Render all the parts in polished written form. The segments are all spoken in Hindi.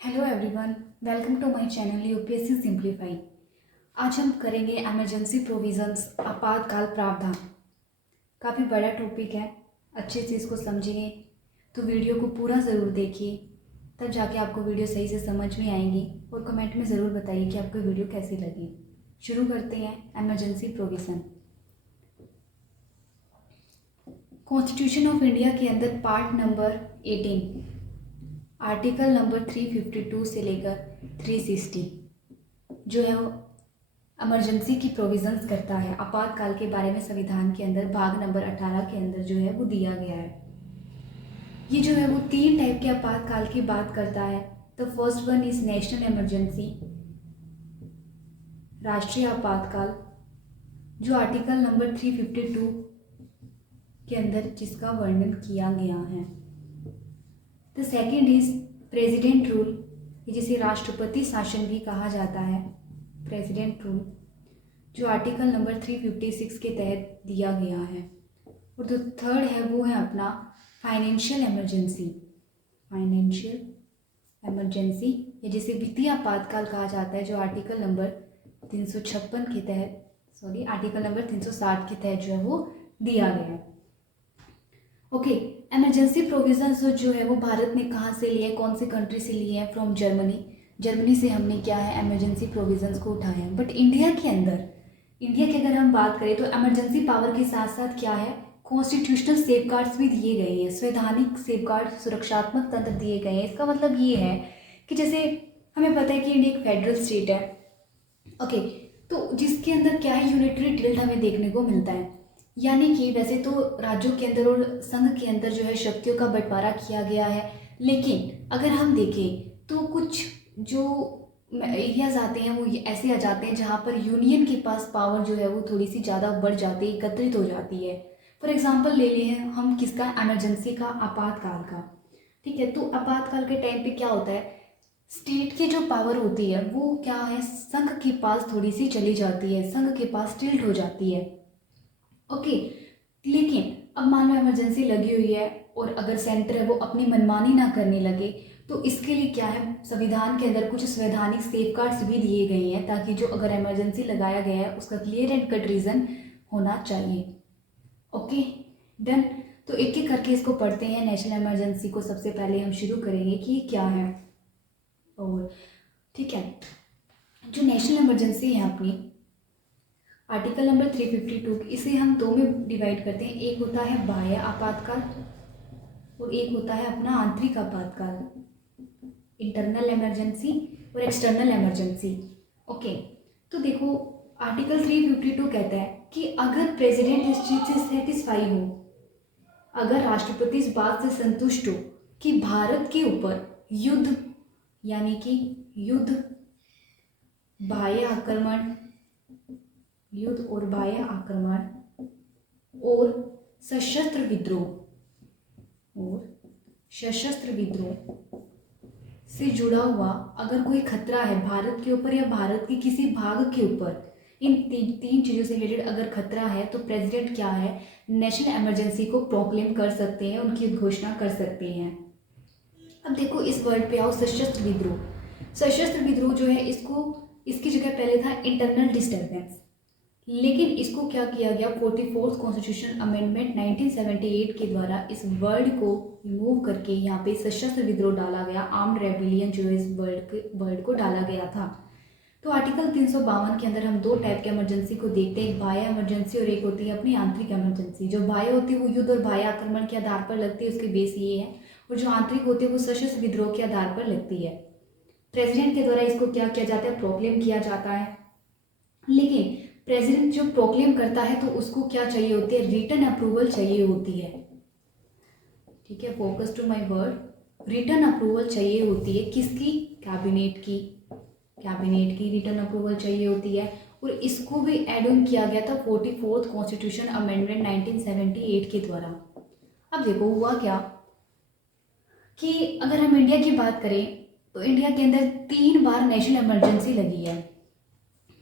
Hello everyone, welcome to my channel UPSC simplify. आज हम करेंगे इमरजेंसी प्रोविजंस आपातकाल प्रावधान। काफ़ी बड़ा टॉपिक है, अच्छे से इसको समझिए तो वीडियो को पूरा ज़रूर देखिए, तब जाके आपको वीडियो सही से समझ में आएगी। और कमेंट में ज़रूर बताइए कि आपको वीडियो कैसी लगी। शुरू करते हैं। Emergency provision constitution of India के अंदर पार्ट नंबर 18 आर्टिकल नंबर 352 से लेकर 360 जो है वो इमरजेंसी की प्रोविजंस करता है। आपातकाल के बारे में संविधान के अंदर भाग नंबर 18 के अंदर जो है वो दिया गया है। ये जो है वो तीन टाइप के आपातकाल की बात करता है। The first one is national emergency, राष्ट्रीय आपातकाल, जो आर्टिकल नंबर 352 के अंदर जिसका वर्णन किया गया है। The second is president rule, जिसे राष्ट्रपति शासन भी कहा जाता है, प्रेसिडेंट रूल, जो आर्टिकल नंबर 356 के तहत दिया गया है। और जो थर्ड है वो है अपना फाइनेंशियल इमरजेंसी, फाइनेंशियल इमरजेंसी या जिसे वित्तीय आपातकाल कहा जाता है, जो आर्टिकल नंबर 356 के तहत आर्टिकल नंबर 360 के तहत जो है वो दिया गया है। ओके, इमरजेंसी प्रोविजंस जो है वो भारत ने कहाँ से लिए, कौन सी कंट्री से लिए हैं? फ्रॉम जर्मनी से हमने क्या है इमरजेंसी प्रोविजंस को उठाया है। बट इंडिया के अंदर, इंडिया की अगर हम बात करें तो इमरजेंसी पावर के साथ साथ क्या है, कॉन्स्टिट्यूशनल सेफगार्ड्स भी दिए गए हैं, संवैधानिक सेफगार्ड, सुरक्षात्मक तंत्र दिए गए हैं। इसका मतलब ये है कि जैसे हमें पता है कि इंडिया एक फेडरल स्टेट है, ओके, तो जिसके अंदर क्या है यूनिटरी टिल्ट हमें देखने को मिलता है। यानी कि वैसे तो राज्यों के अंदर और संघ के अंदर जो है शक्तियों का बंटवारा किया गया है, लेकिन अगर हम देखें तो कुछ जो एरियाज आते हैं वो ऐसे आ जाते हैं जहाँ पर यूनियन के पास पावर जो है वो थोड़ी सी ज़्यादा बढ़ जाती है, एकत्रित हो जाती है। फॉर एग्जाम्पल ले लिए हैं हम किसका, इमरजेंसी का, आपातकाल का। ठीक है, तो आपातकाल के टाइम पे क्या होता है, स्टेट की जो पावर होती है वो क्या है, संघ के पास थोड़ी सी चली जाती है, संघ के पास टिल्ट हो जाती है। ओके, लेकिन अब मान लो इमरजेंसी लगी हुई है और अगर सेंटर है वो अपनी मनमानी ना करने लगे, तो इसके लिए क्या है, संविधान के अंदर कुछ संवैधानिक सेफगार्ड्स भी दिए गए हैं, ताकि जो अगर इमरजेंसी लगाया गया है उसका क्लियर एंड कट रीज़न होना चाहिए। Okay, done. तो एक एक करके इसको पढ़ते हैं। नेशनल इमरजेंसी को सबसे पहले हम शुरू करेंगे कि ये क्या है। और ठीक है, जो नेशनल इमरजेंसी है अपनी, आर्टिकल नंबर 352, इसे हम दो में डिवाइड करते हैं। एक होता है बाह्य आपातकाल और एक होता है अपना आंतरिक आपातकाल, इंटरनल इमरजेंसी और एक्सटर्नल इमरजेंसी। ओके, तो देखो आर्टिकल 352 कहता है कि अगर प्रेसिडेंट इस चीज से सेटिस्फाई हो, अगर राष्ट्रपति इस बात से संतुष्ट हो कि भारत के ऊपर युद्ध, यानी कि युद्ध, बाह्य आक्रमण, युद्ध और बाह्य आक्रमण और सशस्त्र विद्रोह से जुड़ा हुआ अगर कोई खतरा है भारत के ऊपर या भारत के किसी भाग के ऊपर, इन तीन चीज़ों से रिलेटेड अगर खतरा है, तो प्रेसिडेंट क्या है, नेशनल इमरजेंसी को प्रोक्लेम कर सकते हैं, उनकी घोषणा कर सकते हैं। अब देखो इस वर्ड पे आओ, सशस्त्र विद्रोह। सशस्त्र विद्रोह जो है, इसकी जगह पहले था इंटरनल डिस्टर्बेंस, लेकिन इसको क्या किया गया, 44th कॉन्स्टिट्यूशन अमेंडमेंट 1978 के द्वारा इस वर्ड को रिमूव करके यहाँ पे सशस्त्र विद्रोह डाला गया, आर्म्ड रेबिलियन जो इस वर्ड को डाला गया था। तो आर्टिकल 352 के अंदर हम दो टाइप के इमरजेंसी को देखते हैं, एक बाह्य इमरजेंसी और एक होती है अपनी आंतरिक इमरजेंसी। जो बाह्य होती है वो युद्ध और बाह्य आक्रमण के आधार पर लगती है, उसके बेस ये है, और जो आंतरिक होती है वो सशस्त्र विद्रोह के आधार पर लगती है। प्रेसिडेंट के द्वारा इसको क्या किया जाता है, प्रोक्लेम किया जाता है। लेकिन प्रेसिडेंट जो प्रोक्लेम करता है तो उसको क्या चाहिए होती है, रिटन अप्रूवल चाहिए होती है। ठीक है, focus to my word, written approval चाहिए होती है, किसकी, कैबिनेट की रिटन अप्रूवल चाहिए होती है। और इसको भी एड ऑन किया गया था 44th कॉन्स्टिट्यूशन अमेंडमेंट 1978 के द्वारा। अब देखो हुआ क्या कि अगर हम इंडिया की बात करें तो इंडिया के अंदर 3 बार नेशनल इमरजेंसी लगी है।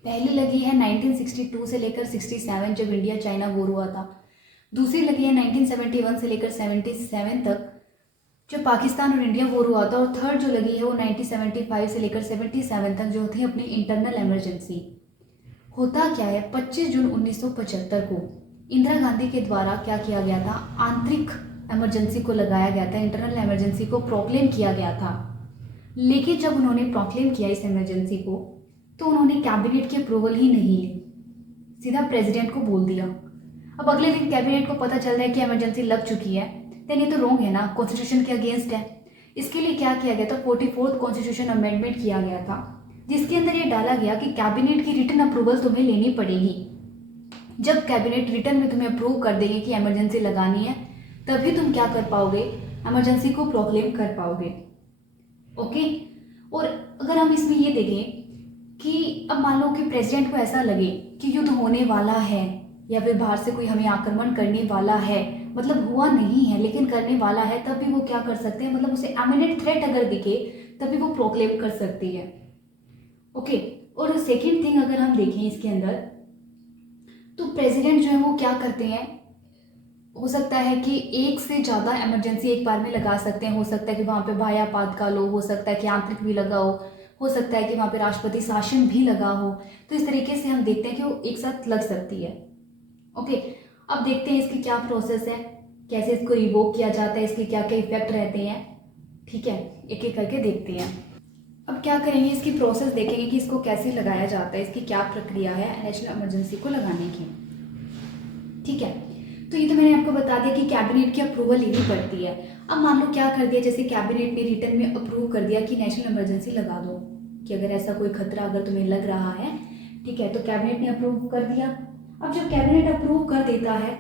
पहली लगी है 1962 से लेकर 67 जब इंडिया चाइना वॉर हुआ था। दूसरी लगी है 1971 से लेकर 77 तक, जो पाकिस्तान और इंडिया वॉर हुआ था, और थर्ड जो लगी है वो 1975 से लेकर 77 तक जो थी अपनी इंटरनल इमरजेंसी। होता क्या है, 25 जून 1975 को इंदिरा गांधी के द्वारा क्या किया गया था, आंतरिक इमरजेंसी को लगाया गया था, इंटरनल इमरजेंसी को प्रोक्लेम किया गया था। लेकिन जब उन्होंने प्रोक्लेम किया इस इमरजेंसी को, तो उन्होंने कैबिनेट की अप्रूवल ही नहीं ली, सीधा प्रेसिडेंट को बोल दिया। अब अगले दिन कैबिनेट को पता चल रहा है कि इमरजेंसी लग चुकी है, देन ये तो रॉन्ग है ना, कॉन्स्टिट्यूशन के अगेंस्ट है। इसके लिए क्या किया गया था, 44th कॉन्स्टिट्यूशन अमेंडमेंट किया गया था, जिसके अंदर ये डाला गया कि कैबिनेट की रिटन अप्रूवल तुम्हें लेनी पड़ेगी। जब कैबिनेट रिटन में तुम्हें अप्रूव कर देगी कि इमरजेंसी लगानी है, तभी तुम क्या कर पाओगे, इमरजेंसी को प्रोक्लेम कर पाओगे। ओके। और अगर हम इसमें ये देखें कि अब मान लो कि प्रेसिडेंट को ऐसा लगे कि युद्ध होने वाला है, या फिर बाहर से कोई हमें आक्रमण करने वाला है, मतलब हुआ नहीं है लेकिन करने वाला है, तब भी वो क्या कर सकते हैं, मतलब उसे इमिनेंट थ्रेट अगर दिखे तभी वो प्रोक्लेम कर सकती है। ओके। और सेकेंड थिंग अगर हम देखें इसके अंदर, तो प्रेसिडेंट जो है वो क्या करते हैं, हो सकता है कि एक से ज़्यादा इमरजेंसी एक बार में लगा सकते हैं। हो सकता है कि वहाँ पे बाह्य आपातकाल हो सकता है कि आंतरिक भी लगा हो सकता है कि वहाँ पे राष्ट्रपति शासन भी लगा हो। तो इस तरीके से हम देखते हैं कि वो एक साथ लग सकती है। ओके। अब देखते हैं इसकी क्या प्रोसेस है, कैसे इसको रिवोक किया जाता है, इसके क्या क्या इफेक्ट रहते हैं। ठीक है, एक एक करके देखते हैं। अब क्या करेंगे, इसकी प्रोसेस देखेंगे कि इसको कैसे लगाया जाता है, इसकी क्या प्रक्रिया है नेशनल इमरजेंसी को लगाने की। ठीक है, तो ये तो मैंने आपको बता दिया कि कैबिनेट की अप्रूवल लेनी पड़ती है। अब मान लो क्या कर दिया, जैसे कैबिनेट ने रिटर्न में अप्रूव कर दिया कि नेशनल इमरजेंसी लगा दो, कि अगर ऐसा कोई खतरा अगर तुम्हें लग रहा है, ठीक है, तो कैबिनेट ने अप्रूव कर दिया। अब जब कैबिनेट अप्रूव कर देता है,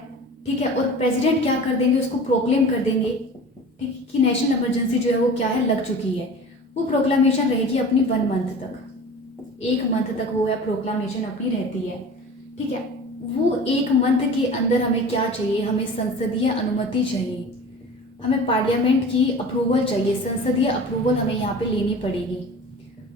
ठीक है, और प्रेसिडेंट क्या कर देंगे, उसको प्रोक्लेम कर देंगे, ठीक है, कि नेशनल इमरजेंसी जो है वो क्या है, लग चुकी है। वो प्रोक्लामेशन रहेगी अपनी 1 मंथ तक, 1 मंथ तक वो है प्रोक्लामेशन अपनी रहती है। ठीक है, वो 1 मंथ के अंदर हमें क्या चाहिए, हमें संसदीय अनुमति चाहिए, हमें पार्लियामेंट की अप्रूवल चाहिए, संसदीय अप्रूवल हमें यहाँ पे लेनी पड़ेगी।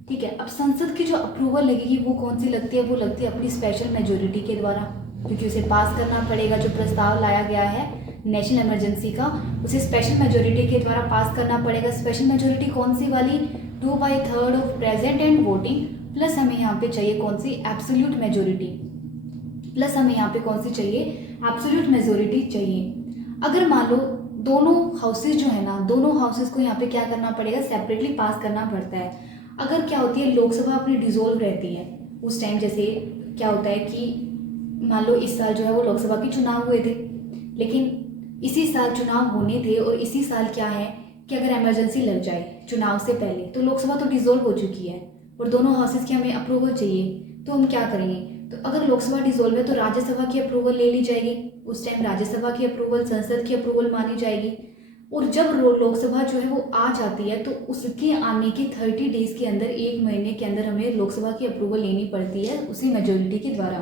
ठीक है, अब संसद की जो अप्रूवल लगेगी वो कौन सी लगती है, वो लगती है अपनी स्पेशल मेजोरिटी के द्वारा, क्योंकि उसे पास करना पड़ेगा। जो प्रस्ताव लाया गया है नेशनल इमरजेंसी का, उसे स्पेशल मेजोरिटी के द्वारा पास करना पड़ेगा। स्पेशल मेजोरिटी कौन सी वाली, 2/3 of present and voting, plus हमें यहाँ पे चाहिए कौन सी, एब्सोल्यूट मेजोरिटी, प्लस हमें यहाँ पे कौन सी चाहिए, एब्सोल्यूट मेजोरिटी चाहिए। अगर मान लो दोनों हाउसेज जो है ना, दोनों हाउसेज को यहाँ पे क्या करना पड़ेगा, सेपरेटली पास करना पड़ता है। अगर क्या होती है, लोकसभा अपनी डिसॉल्व रहती है उस टाइम, जैसे क्या होता है कि मान लो इस साल जो है वो लोकसभा के चुनाव हुए थे, लेकिन इसी साल चुनाव होने थे, और इसी साल क्या है कि अगर इमरजेंसी लग जाए चुनाव से पहले, तो लोकसभा तो डिसॉल्व हो चुकी है और दोनों हाउसेज की हमें अप्रूवल चाहिए। तो हम क्या करेंगे, तो अगर लोकसभा डिसॉल्व है तो राज्यसभा की अप्रूवल ले ली जाएगी, उस टाइम राज्यसभा की अप्रूवल, संसद की अप्रूवल मानी जाएगी। और जब लोकसभा जो है वो आ जाती है, तो उसके आने के 30 डेज के अंदर, 1 महीने के अंदर हमें लोकसभा की अप्रूवल लेनी पड़ती है उसी मेजोरिटी के द्वारा।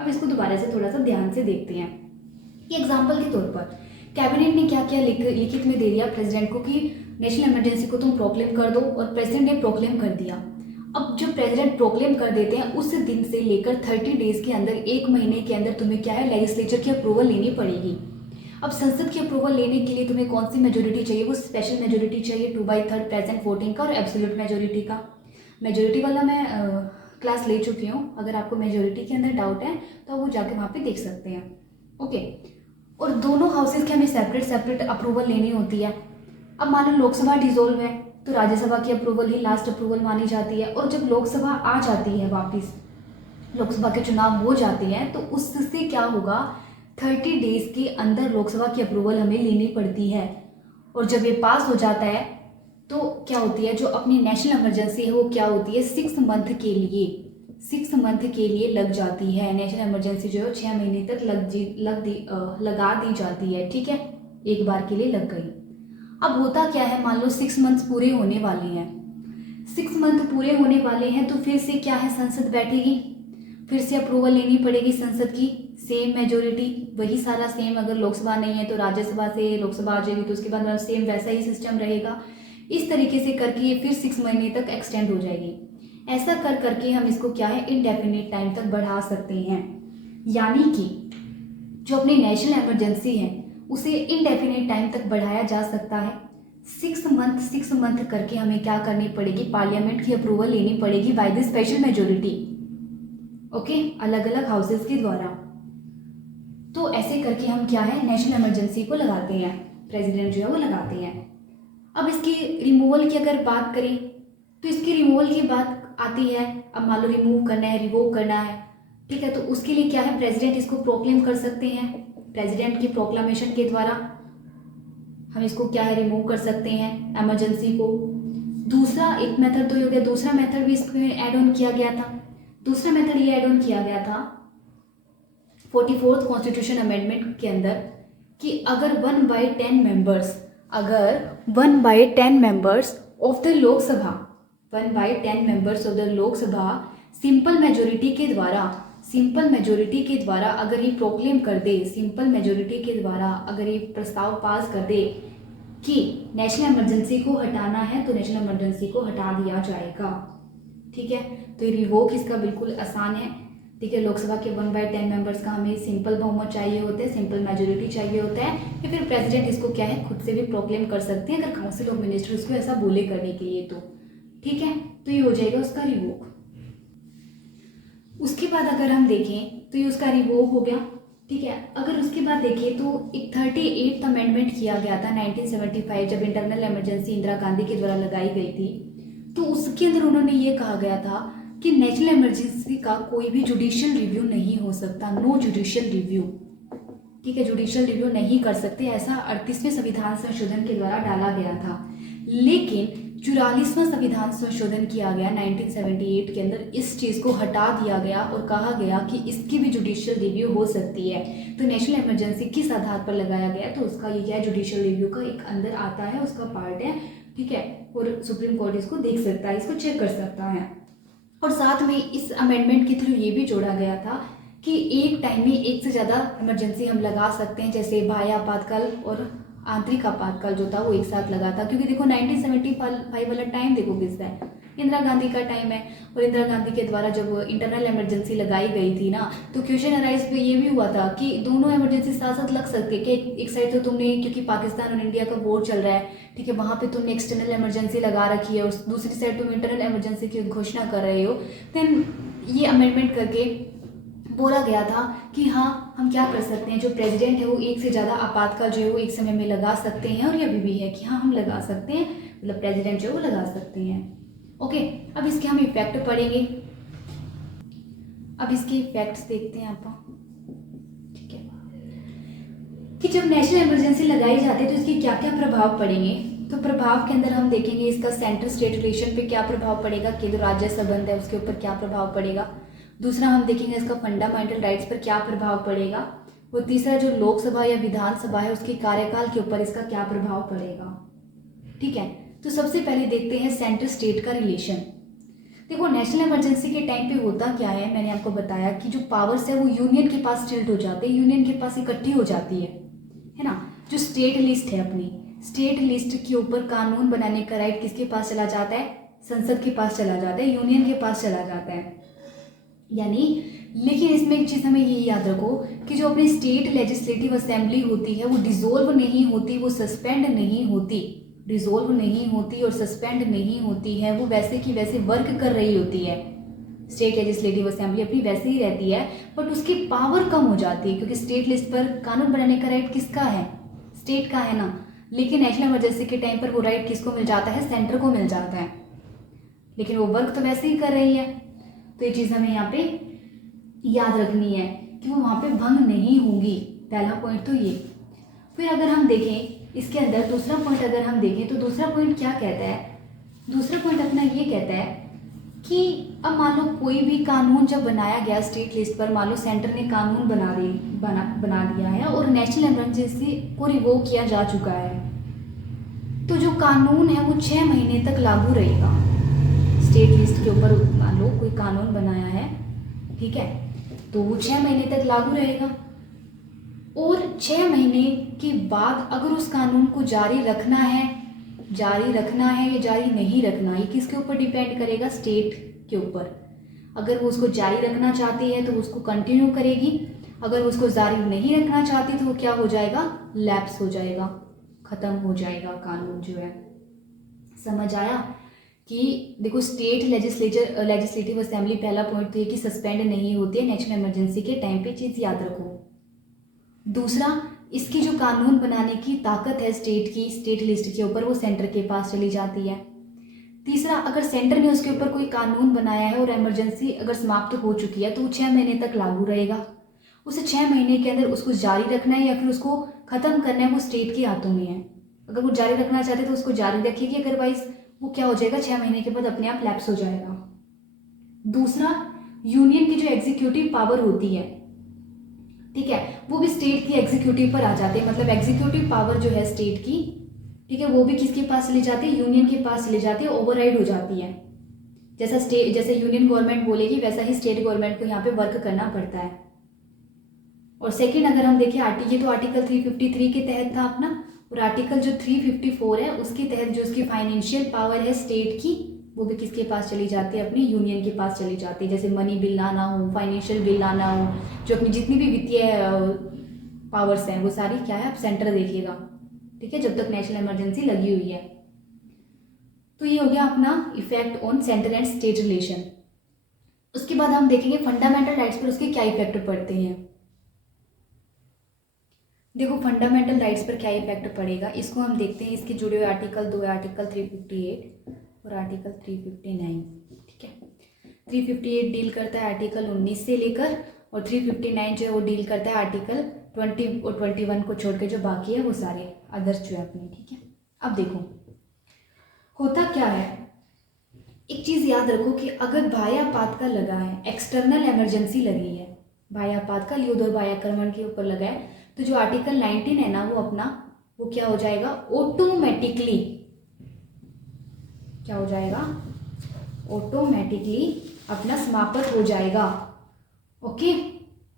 अब इसको दोबारा से थोड़ा सा ध्यान से देखते हैं कि एग्जाम्पल के तौर पर कैबिनेट ने क्या किया, लिखित में दे दिया प्रेसिडेंट को कि नेशनल इमरजेंसी को तुम प्रोक्लेम कर दो, और प्रेसिडेंट ने प्रोक्लेम कर दिया। अब जो प्रेसिडेंट प्रोक्लेम कर देते हैं, उस दिन से लेकर 30 डेज के अंदर, 1 महीने के अंदर तुम्हें क्या है, लेजिस्लेचर की अप्रूवल लेनी पड़ेगी। अब संसद की अप्रूवल लेने के लिए तुम्हें कौन सी मेजोरिटी चाहिए, वो स्पेशल मेजोरिटी चाहिए, 2/3 प्रेजेंट वोटिंग का और एब्सोल्यूट मेजोरिटी का। मेजोरिटी वाला मैं क्लास ले चुकी हूँ, अगर आपको मेजोरिटी के अंदर डाउट है तो वो जाके वहाँ पे देख सकते हैं। ओके। और दोनों हाउसेज की हमें सेपरेट सेपरेट अप्रूवल लेनी होती है। अब मान लो लोकसभा डिसॉल्व है तो राज्यसभा की अप्रूवल ही लास्ट अप्रूवल मानी जाती है, और जब लोकसभा आ जाती है वापस, लोकसभा के चुनाव हो जाते हैं, तो उससे क्या होगा, 30 डेज के अंदर लोकसभा की अप्रूवल हमें लेनी पड़ती है। और जब ये पास हो जाता है तो क्या होती है, जो अपनी नेशनल इमरजेंसी है वो क्या होती है, 6 मंथ के लिए, 6 मंथ के लिए लग जाती है। नेशनल इमरजेंसी जो है 6 महीने तक लगा दी जाती है। ठीक है, एक बार के लिए लग गई। अब होता क्या है, मान लो 6 मंथ्स पूरे होने वाले हैं, 6 मंथ पूरे होने वाले हैं, तो फिर से क्या है, संसद बैठेगी, फिर से अप्रूवल लेनी पड़ेगी संसद की, सेम मेजोरिटी, वही सारा सेम। अगर लोकसभा नहीं है तो राज्यसभा से लोकसभा आ जाएगी, तो उसके बाद सेम वैसा ही सिस्टम रहेगा। इस तरीके से करके ये फिर 6 महीने तक एक्सटेंड हो जाएगी। ऐसा कर करके हम इसको क्या है, इनडेफिनिट टाइम तक बढ़ा सकते हैं। यानी कि जो अपनी नेशनल इमरजेंसी है उसे इनडेफिनिट टाइम तक बढ़ाया जा सकता है। सिक्स मंथ करके हमें क्या करनी पड़ेगी, पार्लियामेंट की अप्रूवल लेनी पड़ेगी by the special majority, okay, अलग अलग हाउसेस के द्वारा। तो ऐसे करके हम क्या है, नेशनल इमरजेंसी को लगाते हैं, प्रेसिडेंट जो है वो लगाते हैं। अब इसकी रिमूवल की अगर बात करें तो इसकी रिमूवल की बात आती है। अब मान लो रिमूव करना है, रिवोक करना है, ठीक है, तो उसके लिए क्या है, प्रेसिडेंट इसको प्रोक्लेम कर सकते हैं। प्रेसिडेंट की प्रोक्लामेशन के द्वारा हम इसको क्या है, रिमूव कर सकते हैं इमरजेंसी को। दूसरा एक मेथड तो ये हो गया, दूसरा मेथड भी इसमें ऐड ऑन किया गया था। दूसरा मेथड ये ऐड ऑन किया गया था 44th कॉन्स्टिट्यूशन अमेंडमेंट के अंदर कि अगर 1/10 मेंबर्स, अगर 1/10 members of the Lok Sabha, 1/10 members of the Lok Sabha simple majority के द्वारा, सिंपल मेजोरिटी के द्वारा अगर ये प्रोक्लेम कर दे, सिंपल मेजोरिटी के द्वारा अगर ये प्रस्ताव पास कर दे कि नेशनल इमरजेंसी को हटाना है, तो नेशनल इमरजेंसी को हटा दिया जाएगा। ठीक है, तो ये रिवोक इसका बिल्कुल आसान है। ठीक है, लोकसभा के 1/10 मेंबर्स का हमें सिंपल बहुमत चाहिए होता है, सिंपल मेजोरिटी चाहिए होता है, या फिर प्रेसिडेंट इसको क्या है, खुद से भी प्रोक्लेम कर सकते हैं अगर काउंसिल ऑफ मिनिस्टर उसको ऐसा बोले करने के लिए तो। ठीक है, तो ये हो जाएगा उसका रिवोक। उसके बाद अगर हम देखें तो ये उसका रिवोक हो गया। ठीक है, अगर उसके बाद देखें तो एक 38th अमेंडमेंट किया गया था 1975, जब इंटरनल इमरजेंसी इंदिरा गांधी के द्वारा लगाई गई थी, तो उसके अंदर उन्होंने ये कहा गया था कि नेशनल इमरजेंसी का कोई भी जुडिशियल रिव्यू नहीं हो सकता, नो जुडिशियल रिव्यू। ठीक है, जुडिशियल रिव्यू नहीं कर सकते, ऐसा 38वें संविधान संशोधन के द्वारा डाला गया था। लेकिन 44वां संविधान संशोधन किया गया 1978 के अंदर, इस चीज़ को हटा दिया गया और कहा गया कि इसकी भी जुडिशियल रिव्यू हो सकती है। तो नेशनल इमरजेंसी किस आधार पर लगाया गया, तो उसका ये क्या है, जुडिशियल रिव्यू का एक अंदर आता है, उसका पार्ट है। ठीक है, और सुप्रीम कोर्ट इसको देख सकता है, इसको चेक कर सकता है। और साथ में इस अमेंडमेंट के थ्रू ये भी जोड़ा गया था कि एक टाइम में एक से ज़्यादा इमरजेंसी हम लगा सकते हैं, जैसे बाह्य आपातकाल और आंतरिक आपातकाल जो था वो एक साथ लगा था। क्योंकि देखो 1975 वाला टाइम देखो किसका है, इंदिरा गांधी का टाइम है। और इंदिरा गांधी के द्वारा जब इंटरनल इमरजेंसी लगाई गई थी ना, तो क्वेश्चन अराइज पे ये भी हुआ था कि दोनों इमरजेंसी साथ साथ लग सकते कि एक साइड तो तुमने, क्योंकि पाकिस्तान और इंडिया का वॉर चल रहा है, ठीक है, वहाँ पे तुमने एक्सटर्नल इमरजेंसी लगा रखी है और दूसरी साइड तुम इंटरनल इमरजेंसी की घोषणा कर रहे हो। देन ये अमेंडमेंट करके बोला गया था कि हाँ, हम क्या कर सकते हैं, जो प्रेसिडेंट है वो एक से ज़्यादा आपातकाल जो है वो एक समय में लगा सकते हैं। और ये अभी भी है कि हाँ, हम लगा सकते हैं, मतलब प्रेसिडेंट जो है वो लगा सकते हैं। ओके, अब इसके हम इफेक्ट पढ़ेंगे। अब इसके इफेक्ट्स देखते हैं आप। ठीक है, कि जब नेशनल इमरजेंसी लगाई जाती है तो इसके क्या क्या प्रभाव पड़ेंगे। तो प्रभाव के अंदर हम देखेंगे इसका सेंट्रल स्टेट रिलेशन पे क्या प्रभाव पड़ेगा, केंद्र राज्य संबंध है उसके ऊपर क्या प्रभाव पड़ेगा। दूसरा हम देखेंगे इसका फंडामेंटल राइट्स पर क्या प्रभाव पड़ेगा। और तीसरा जो लोकसभा या विधानसभा है उसके कार्यकाल के ऊपर इसका क्या प्रभाव पड़ेगा। ठीक है, तो सबसे पहले देखते हैं सेंट्रल स्टेट का रिलेशन। देखो, नेशनल इमरजेंसी के टाइम पे होता क्या है, मैंने आपको बताया कि जो पावर्स है वो यूनियन के पास टिल्ट हो जाते हैं, यूनियन के पास इकट्ठी हो जाती है ना। जो स्टेट लिस्ट है, अपनी स्टेट लिस्ट के ऊपर कानून बनाने का राइट किसके पास चला जाता है, संसद के पास चला जाता है, यूनियन के पास चला जाता है। यानी, लेकिन इसमें एक चीज़ हमें ये याद रखो कि जो अपनी स्टेट लेजिस्लेटिव असेंबली होती है वो डिसॉल्व नहीं होती, वो सस्पेंड नहीं होती, डिसॉल्व नहीं होती और सस्पेंड नहीं होती है, वो वैसे की वैसे वर्क कर रही होती है। स्टेट लेजिस्लेटिव असेंबली अपनी वैसे ही रहती है, बट उसकी पावर कम हो जाती है, क्योंकि स्टेट लिस्ट पर कानून बनाने का राइट किसका है, स्टेट का है ना। लेकिन नेशनल इमरजेंसी के टाइम पर वो राइट किसको मिल जाता है, सेंटर को मिल जाता है, लेकिन वो वर्क तो वैसे ही कर रही है। तो ये चीज़ हमें यहाँ पे याद रखनी है कि वो वहाँ पे भंग नहीं होंगी, पहला पॉइंट तो ये। फिर अगर हम देखें इसके अंदर दूसरा पॉइंट, अगर हम देखें तो दूसरा पॉइंट क्या कहता है, दूसरा पॉइंट अपना ये कहता है कि अब मान लो कोई भी कानून जब बनाया गया स्टेट लिस्ट पर, मान लो सेंटर ने कानून बना दिया है और नेशनल इमरजेंसी को रिवोक किया जा चुका है, तो जो कानून है वो 6 महीने तक लागू रहेगा। स्टेट लिस्ट के ऊपर मान लो कोई कानून बनाया है, ठीक है, तो वो 6 महीने तक लागू रहेगा। और 6 महीने के बाद अगर उस कानून को जारी रखना है या जारी नहीं रखना, ये किसके ऊपर डिपेंड करेगा, स्टेट के ऊपर। अगर वो उसको जारी रखना चाहती है तो उसको कंटिन्यू करेगी, अगर उसको जारी नहीं रखना चाहती तो वो क्या हो जाएगा, लैप्स हो जाएगा, ख़त्म हो जाएगा कानून जो है। समझ आया कि देखो स्टेट लेजिस्लेटिव असेंबली पहला पॉइंट तो ये कि सस्पेंड नहीं होती है नेशनल इमरजेंसी के टाइम पे, चीज़ याद रखो। दूसरा, इसकी जो कानून बनाने की ताकत है स्टेट की, स्टेट लिस्ट के ऊपर, वो सेंटर के पास चली जाती है। तीसरा, अगर सेंटर ने उसके ऊपर कोई कानून बनाया है और इमरजेंसी अगर समाप्त हो चुकी है तो वो 6 महीने तक लागू रहेगा। उसे 6 महीने के अंदर उसको जारी रखना है या फिर उसको ख़त्म करना है, वो स्टेट के हाथों में है। अगर वो जारी रखना चाहते तो उसको जारी रखेगी, अदरवाइज वो क्या हो जाएगा, 6 महीने के बाद अपने आप लैप्स हो जाएगा। दूसरा, यूनियन की जो एग्जीक्यूटिव पावर होती है, ठीक है, वो भी स्टेट की एग्जीक्यूटिव पर आ जाते हैं। मतलब एग्जीक्यूटिव पावर जो है स्टेट की, ठीक है, वो भी किसके पास चली जाती है, यूनियन के पास चली जाती है, ओवरराइड हो जाती है। जैसे यूनियन गवर्नमेंट बोलेगी वैसा ही स्टेट गवर्नमेंट को यहाँ पे वर्क करना पड़ता है। और सेकंड, अगर हम देखें ये तो आर्टिकल 353 के तहत था अपना, और आर्टिकल जो 354 है उसके तहत जो उसकी फाइनेंशियल पावर है स्टेट की, वो भी किसके पास चली जाती है, अपनी यूनियन के पास चली जाती है। जैसे मनी बिल लाना हो, फाइनेंशियल बिल लाना हो, जो अपनी जितनी भी वित्तीय पावर्स हैं वो सारी क्या है, अब सेंटर देखिएगा, ठीक है, जब तक नेशनल इमरजेंसी लगी हुई है। तो ये हो गया अपना effect on centre and state relation. उसके बाद हम देखेंगे फंडामेंटल राइट्स पर उसके क्या इफेक्ट पड़ते हैं। देखो फंडामेंटल राइट्स पर क्या इफेक्ट पड़ेगा, इसको हम देखते हैं। इसके जुड़े हुए आर्टिकल 2 है, आर्टिकल 358 और आर्टिकल 359, ठीक है। 358 डील करता है आर्टिकल 19 से लेकर, और 359 जो है वो डील करता है आर्टिकल 20 और 21 को छोड़ के जो बाकी है वो सारे अदर्स जो है अपने, ठीक है। अब देखो होता क्या है, एक चीज़ याद रखो कि अगर बाह्यापात लगा है, एक्सटर्नल इमरजेंसी लगी है, बाह्यापात युद्ध और बाह्याक्रमण के ऊपर लगा है, तो जो आर्टिकल 19 है ना वो अपना वो क्या हो जाएगा, ऑटोमेटिकली क्या हो जाएगा, ऑटोमेटिकली अपना समाप्त हो जाएगा। ओके,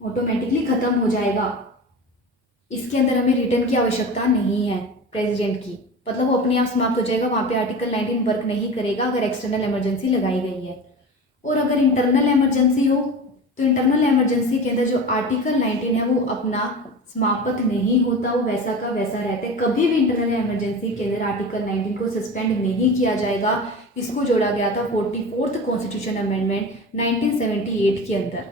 ऑटोमेटिकली खत्म हो जाएगा। इसके अंदर हमें रिटर्न की आवश्यकता नहीं है प्रेसिडेंट की, मतलब वो अपने आप समाप्त हो जाएगा। वहां पे आर्टिकल 19 वर्क नहीं करेगा अगर एक्सटर्नल इमरजेंसी लगाई गई है। और अगर इंटरनल इमरजेंसी हो तो इंटरनल इमरजेंसी के अंदर जो आर्टिकल 19 है वो अपना समाप्त नहीं होता, वो वैसा का वैसा रहता है। कभी भी इंटरनल इमरजेंसी के अंदर आर्टिकल 19 को सस्पेंड नहीं किया जाएगा। इसको जोड़ा गया था 44th कॉन्स्टिट्यूशन अमेंडमेंट 1978 के अंदर,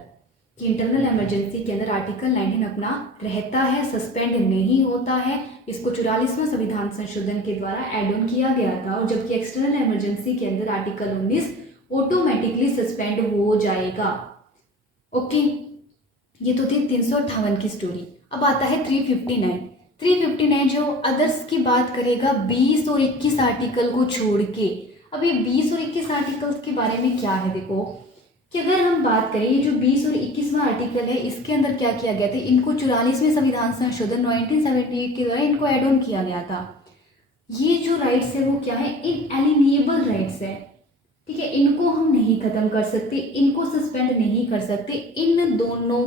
कि इंटरनल इमरजेंसी के अंदर आर्टिकल 19 अपना रहता है, सस्पेंड नहीं होता है। इसको 44वां संविधान संशोधन के द्वारा एड ऑन किया गया था। और जबकि एक्सटर्नल इमरजेंसी के अंदर आर्टिकल 19 ऑटोमेटिकली सस्पेंड हो जाएगा। ओके, ये तो थी 358 की स्टोरी। अब आता है 359। 359 जो अदर्स की बात करेगा 20 और 21 आर्टिकल को छोड़ के। अब ये 20 और 21 आर्टिकल्स के बारे में क्या है, देखो कि अगर हम बात करें ये जो 20 और 21वां आर्टिकल है, इसके अंदर क्या किया गया था, इनको 44वें संविधान संशोधन 1978 के द्वारा इनको एड ऑन किया गया था। ये जो राइट्स है वो क्या है, इनएलिनिएबल राइट्स है, ठीक है। इनको हम नहीं खत्म कर सकते, इनको सस्पेंड नहीं कर सकते। इन दोनों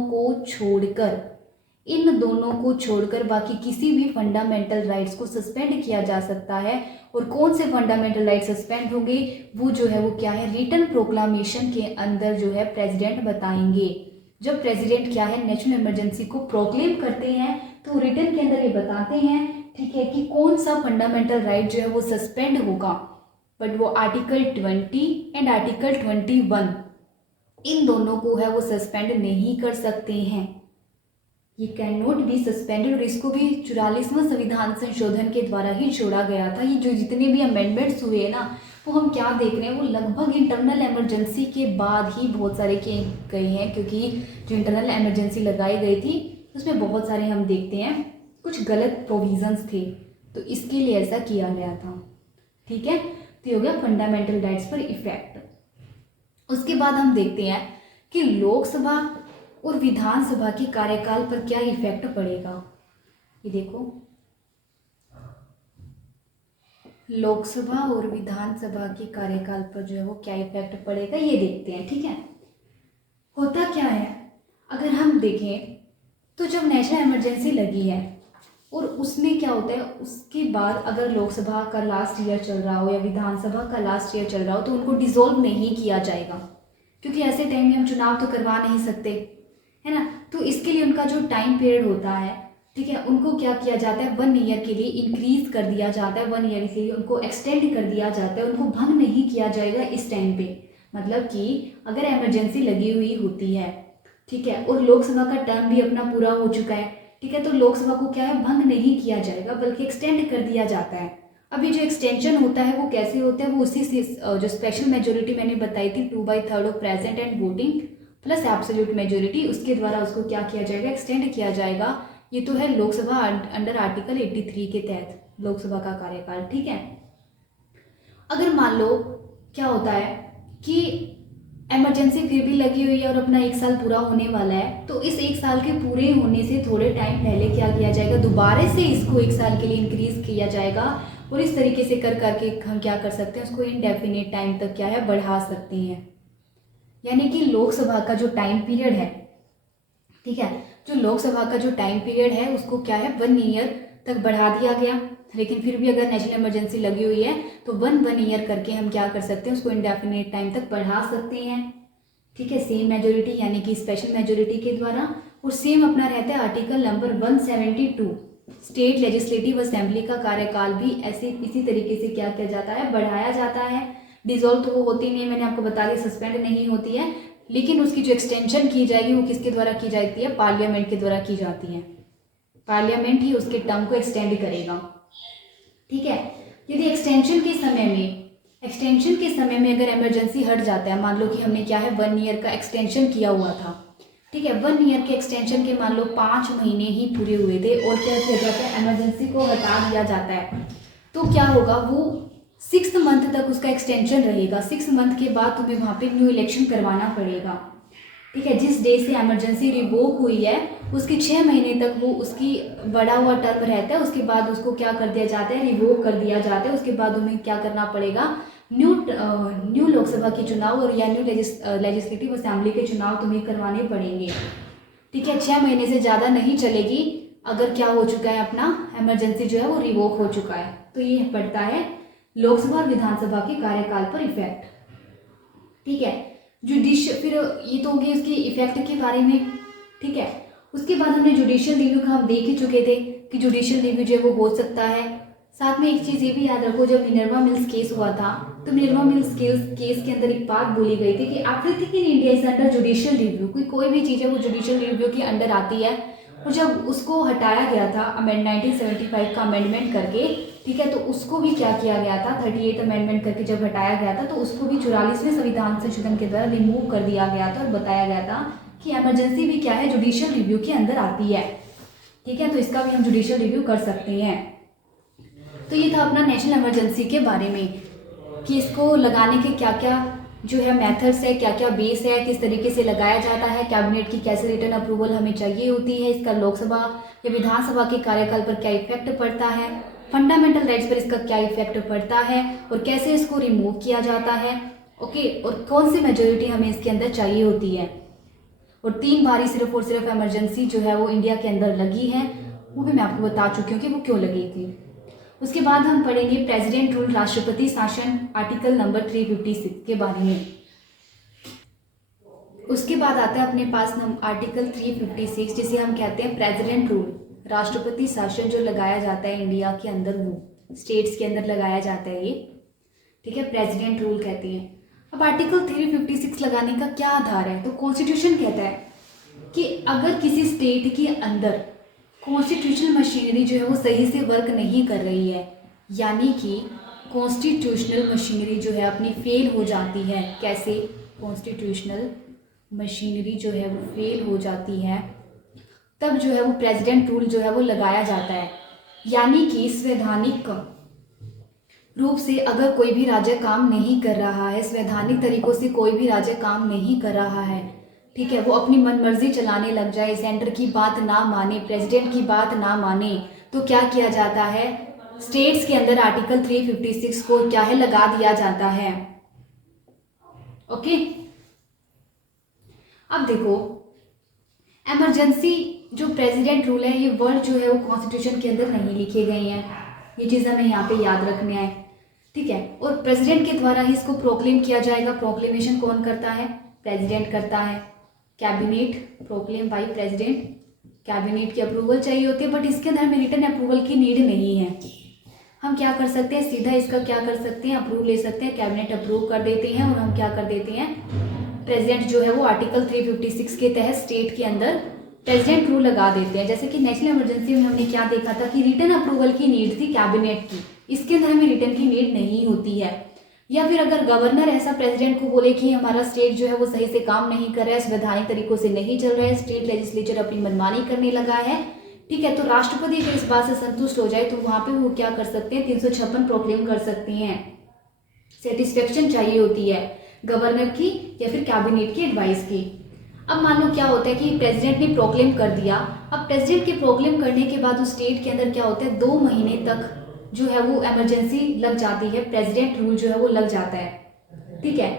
को छोड़कर बाकी किसी भी फंडामेंटल राइट्स को सस्पेंड किया जा सकता है। और कौन से फंडामेंटल राइट्स सस्पेंड होंगे, वो जो है वो क्या है, रिटन प्रोक्लामेशन के अंदर जो है प्रेसिडेंट बताएंगे। जब प्रेसिडेंट क्या है नेशनल इमरजेंसी को प्रोक्लेम करते हैं तो रिटन के अंदर ये बताते हैं, ठीक है, कि कौन सा फंडामेंटल राइट जो है वो सस्पेंड होगा। बट वो आर्टिकल 20 एंड आर्टिकल 21 इन दोनों को है वो सस्पेंड नहीं कर सकते हैं। ये कैन नॉट बी सस्पेंडेड। और इसको भी 44वां संविधान संशोधन के द्वारा ही छोड़ा गया था। ये जो जितने भी अमेंडमेंट्स हुए हैं ना, वो हम क्या देख रहे हैं, वो लगभग इंटरनल इमरजेंसी के बाद ही बहुत सारे किए गए हैं। क्योंकि जो इंटरनल इमरजेंसी लगाई गई थी उसमें बहुत सारे हम देखते हैं कुछ गलत प्रोविजंस थे, तो इसके लिए ऐसा किया गया था, ठीक है। तो ये हो गया फंडामेंटल राइट्स पर इफेक्ट। उसके बाद हम देखते हैं कि लोकसभा और विधानसभा के कार्यकाल पर क्या इफेक्ट पड़ेगा। ये देखो, लोकसभा और विधानसभा के कार्यकाल पर जो है वो क्या इफेक्ट पड़ेगा, ये देखते हैं, ठीक है। होता क्या है, अगर हम देखें तो जब नेशनल इमरजेंसी लगी है और उसमें क्या होता है, उसके बाद अगर लोकसभा का लास्ट ईयर चल रहा हो या विधानसभा का लास्ट ईयर चल रहा हो तो उनको डिसॉल्व नहीं किया जाएगा, क्योंकि ऐसे टाइम में हम चुनाव तो करवा नहीं सकते, है ना। तो इसके लिए उनका जो टाइम पीरियड होता है ठीक है, उनको क्या किया जाता है, 1 ईयर के लिए इंक्रीज कर दिया जाता है, 1 ईयर के लिए उनको एक्सटेंड कर दिया जाता है, उनको भंग नहीं किया जाएगा इस टाइम पे। मतलब कि अगर इमरजेंसी लगी हुई होती है, ठीक है, और लोकसभा का टर्म भी अपना पूरा हो चुका है, ठीक है, तो लोकसभा को क्या है, भंग नहीं किया जाएगा बल्कि एक्सटेंड कर दिया जाता है। अब ये जो एक्सटेंशन होता है वो कैसे होता है, वो उसी से जो स्पेशल मेजोरिटी मैंने बताई थी 2/3 of present and voting plus absolute majority, उसके द्वारा उसको क्या किया जाएगा, एक्सटेंड किया जाएगा। ये तो है लोकसभा अंडर आर्टिकल 83 के तहत लोकसभा का कार्यकाल। ठीक है, अगर मान लो क्या होता है कि इमरजेंसी फिर भी लगी हुई है और अपना 1 साल पूरा होने वाला है, तो इस 1 साल के पूरे होने से थोड़े टाइम पहले क्या किया जाएगा, दोबारा से इसको 1 साल के लिए इंक्रीज किया जाएगा। और इस तरीके से कर करके हम क्या कर सकते हैं, उसको इनडेफिनेट टाइम तक क्या है, बढ़ा सकते हैं। यानी कि लोकसभा का जो टाइम पीरियड है, ठीक है, जो लोकसभा का जो टाइम पीरियड है उसको क्या है, 1 ईयर तक बढ़ा दिया गया। लेकिन फिर भी अगर नेशनल इमरजेंसी लगी हुई है तो 1 ईयर करके हम क्या कर सकते हैं, उसको इंडेफिनेट टाइम तक बढ़ा सकते हैं। ठीक है, सेम मेजोरिटी यानी कि स्पेशल मेजोरिटी के द्वारा। और सेम अपना रहता है article number 172, state legislative assembly का कार्यकाल भी ऐसे इसी तरीके से क्या किया जाता है, बढ़ाया जाता है। डिसॉल्व तो वो होती नहीं है, मैंने आपको बता दिया, सस्पेंड नहीं होती है, लेकिन उसकी जो एक्सटेंशन की जाएगी वो किसके द्वारा की जाती है, पार्लियामेंट के द्वारा की जाती है। पार्लियामेंट ही उसके टर्म को एक्सटेंड करेगा। ठीक है, यदि एक्सटेंशन के समय में अगर इमरजेंसी हट जाता है, मान लो कि हमने क्या है 1 ईयर का एक्सटेंशन किया हुआ था, ठीक है, 1 ईयर के एक्सटेंशन के मान लो 5 महीने ही पूरे हुए थे और क्या किया जाता है, इमरजेंसी को हटा दिया जाता है, तो क्या होगा, वो 6th मंथ तक उसका एक्सटेंशन रहेगा। 6 मंथ के बाद तुम्हें वहाँ पे न्यू इलेक्शन करवाना पड़ेगा। ठीक है, जिस डे से इमरजेंसी रिवोक हुई है उसके 6 महीने तक वो उसकी बढ़ा हुआ टर्म रहता है, उसके बाद उसको क्या कर दिया जाता है, रिवोक कर दिया जाता है। उसके बाद उन्हें क्या करना पड़ेगा, न्यू लोकसभा के चुनाव और या न्यू लेजिस्लेटिव असेंबली के चुनाव तुम्हें करवाने पड़ेंगे। ठीक है, 6 महीने से ज़्यादा नहीं चलेगी अगर क्या हो चुका है, अपना इमरजेंसी जो है वो रिवोक हो चुका है। तो ये पड़ता है लोकसभा और विधानसभा के कार्यकाल पर इफेक्ट। ठीक है, जुडिशियल, फिर ये तो होगी उसकी इफेक्ट के बारे में। ठीक है, उसके बाद हमने जुडिशियल रिव्यू का हम देख ही चुके थे कि जुडिशियल रिव्यू जो है वो हो सकता है। साथ में एक चीज़ ये भी याद रखो, जब मिनर्वा मिल्स केस हुआ था तो मिनर्वा मिल्स केस के अंदर एक बात बोली गई थी कि everything in India is under judicial review. कोई भी चीज़ है वो जुडिशियल रिव्यू के अंडर आती है। और जब उसको हटाया गया था 1975 का अमेंडमेंट करके, ठीक है, तो उसको भी क्या किया गया था, 38 अमेंडमेंट करके जब हटाया गया था तो उसको भी 44वें संविधान संशोधन के द्वारा रिमूव कर दिया गया था और बताया गया था कि इमरजेंसी भी क्या है, जुडिशियल रिव्यू के अंदर आती है। ठीक है, तो इसका भी हम जुडिशियल रिव्यू कर सकते हैं। तो ये था अपना नेशनल इमरजेंसी के बारे में कि इसको लगाने के क्या क्या जो है मेथड्स है, क्या क्या बेस है, किस तरीके से लगाया जाता है, कैबिनेट की कैसे रिटर्न अप्रूवल हमें चाहिए होती है, इसका लोकसभा या विधानसभा के कार्यकाल पर क्या इफेक्ट पड़ता है, फंडामेंटल राइट्स पर इसका क्या इफेक्ट पड़ता है और कैसे इसको रिमूव किया जाता है। ओके, और कौन सी मेजोरिटी हमें इसके अंदर चाहिए होती है। और 3 बार सिर्फ और सिर्फ इमरजेंसी जो है वो इंडिया के अंदर लगी है, वो भी मैं आपको बता चुकी हूँ कि वो क्यों लगी थी। उसके बाद हम पढ़ेंगे प्रेसिडेंट रूल, राष्ट्रपति शासन, आर्टिकल नंबर 356 के बारे में। उसके बाद आता है अपने पास आर्टिकल 356 जिसे हम कहते हैं प्रेसिडेंट रूल, राष्ट्रपति शासन जो लगाया जाता है इंडिया के अंदर, वो स्टेट्स के अंदर लगाया जाता है ये। ठीक है, प्रेसिडेंट रूल कहते हैं। अब आर्टिकल 356 लगाने का क्या आधार है, तो कॉन्स्टिट्यूशन कहता है कि अगर किसी स्टेट के अंदर कॉन्स्टिट्यूशनल मशीनरी जो है वो सही से वर्क नहीं कर रही है, यानी कि कॉन्स्टिट्यूशनल मशीनरी जो है अपनी फेल हो जाती है। कैसे, कॉन्स्टिट्यूशनल मशीनरी जो है वो फेल हो जाती है, तब जो है वो प्रेसिडेंट रूल जो है वो लगाया जाता है। यानी कि संवैधानिक रूप से अगर कोई भी राज्य काम नहीं कर रहा है, संवैधानिक तरीकों से कोई भी राज्य काम नहीं कर रहा है, ठीक है, वो अपनी मनमर्जी चलाने लग जाए, सेंटर की बात ना माने, प्रेसिडेंट की बात ना माने, तो क्या किया जाता है, स्टेट्स के अंदर आर्टिकल 356 को क्या है, लगा दिया जाता है। ओके, अब देखो इमरजेंसी जो प्रेसिडेंट रूल है, ये वर्ड जो है वो कॉन्स्टिट्यूशन के अंदर नहीं लिखे गए हैं, ये चीज़ हमें यहाँ पे याद रखने है। ठीक है, और प्रेसिडेंट के द्वारा ही इसको प्रोक्लेम किया जाएगा। प्रोक्लेमेशन कौन करता है, प्रेसिडेंट करता है। Cabinet proclaim by president, cabinet की अप्रूवल चाहिए होती है, बट इसके अंदर हमें रिटर्न अप्रूवल की नीड नहीं है। हम क्या कर सकते हैं, सीधा इसका क्या कर सकते हैं, अप्रूव ले सकते हैं, कैबिनेट अप्रूव कर देते हैं और हम क्या कर देते हैं, प्रेसिडेंट जो है वो आर्टिकल 356 के तहत स्टेट के अंदर प्रेसिडेंट रूल लगा देते हैं। जैसे कि नेशनल इमरजेंसी में हमने क्या देखा था कि रिटर्न अप्रूवल की नीड थी कैबिनेट की, इसके अंदर हमें रिटर्न की नीड नहीं होती है। या फिर अगर गवर्नर ऐसा प्रेसिडेंट को बोले कि हमारा स्टेट जो है वो सही से काम नहीं कर रहा है, संवैधानिक तरीकों से नहीं चल रहा है, स्टेट लेजिस्लेचर अपनी मनमानी करने लगा है, ठीक है, तो राष्ट्रपति अगर इस बात से संतुष्ट हो जाए तो वहां पे वो क्या कर सकते हैं, 356 प्रोक्लेम कर सकते हैं। सेटिस्फेक्शन चाहिए होती है गवर्नर की या फिर कैबिनेट की एडवाइस की। अब मान लो क्या होता है कि प्रेसिडेंट ने प्रोक्लेम कर दिया, अब प्रेसिडेंट के प्रोक्लेम करने के बाद उस स्टेट के अंदर क्या होता है, 2 महीने तक जो है वो इमरजेंसी लग जाती है, प्रेसिडेंट रूल जो है वो लग जाता है, ठीक है।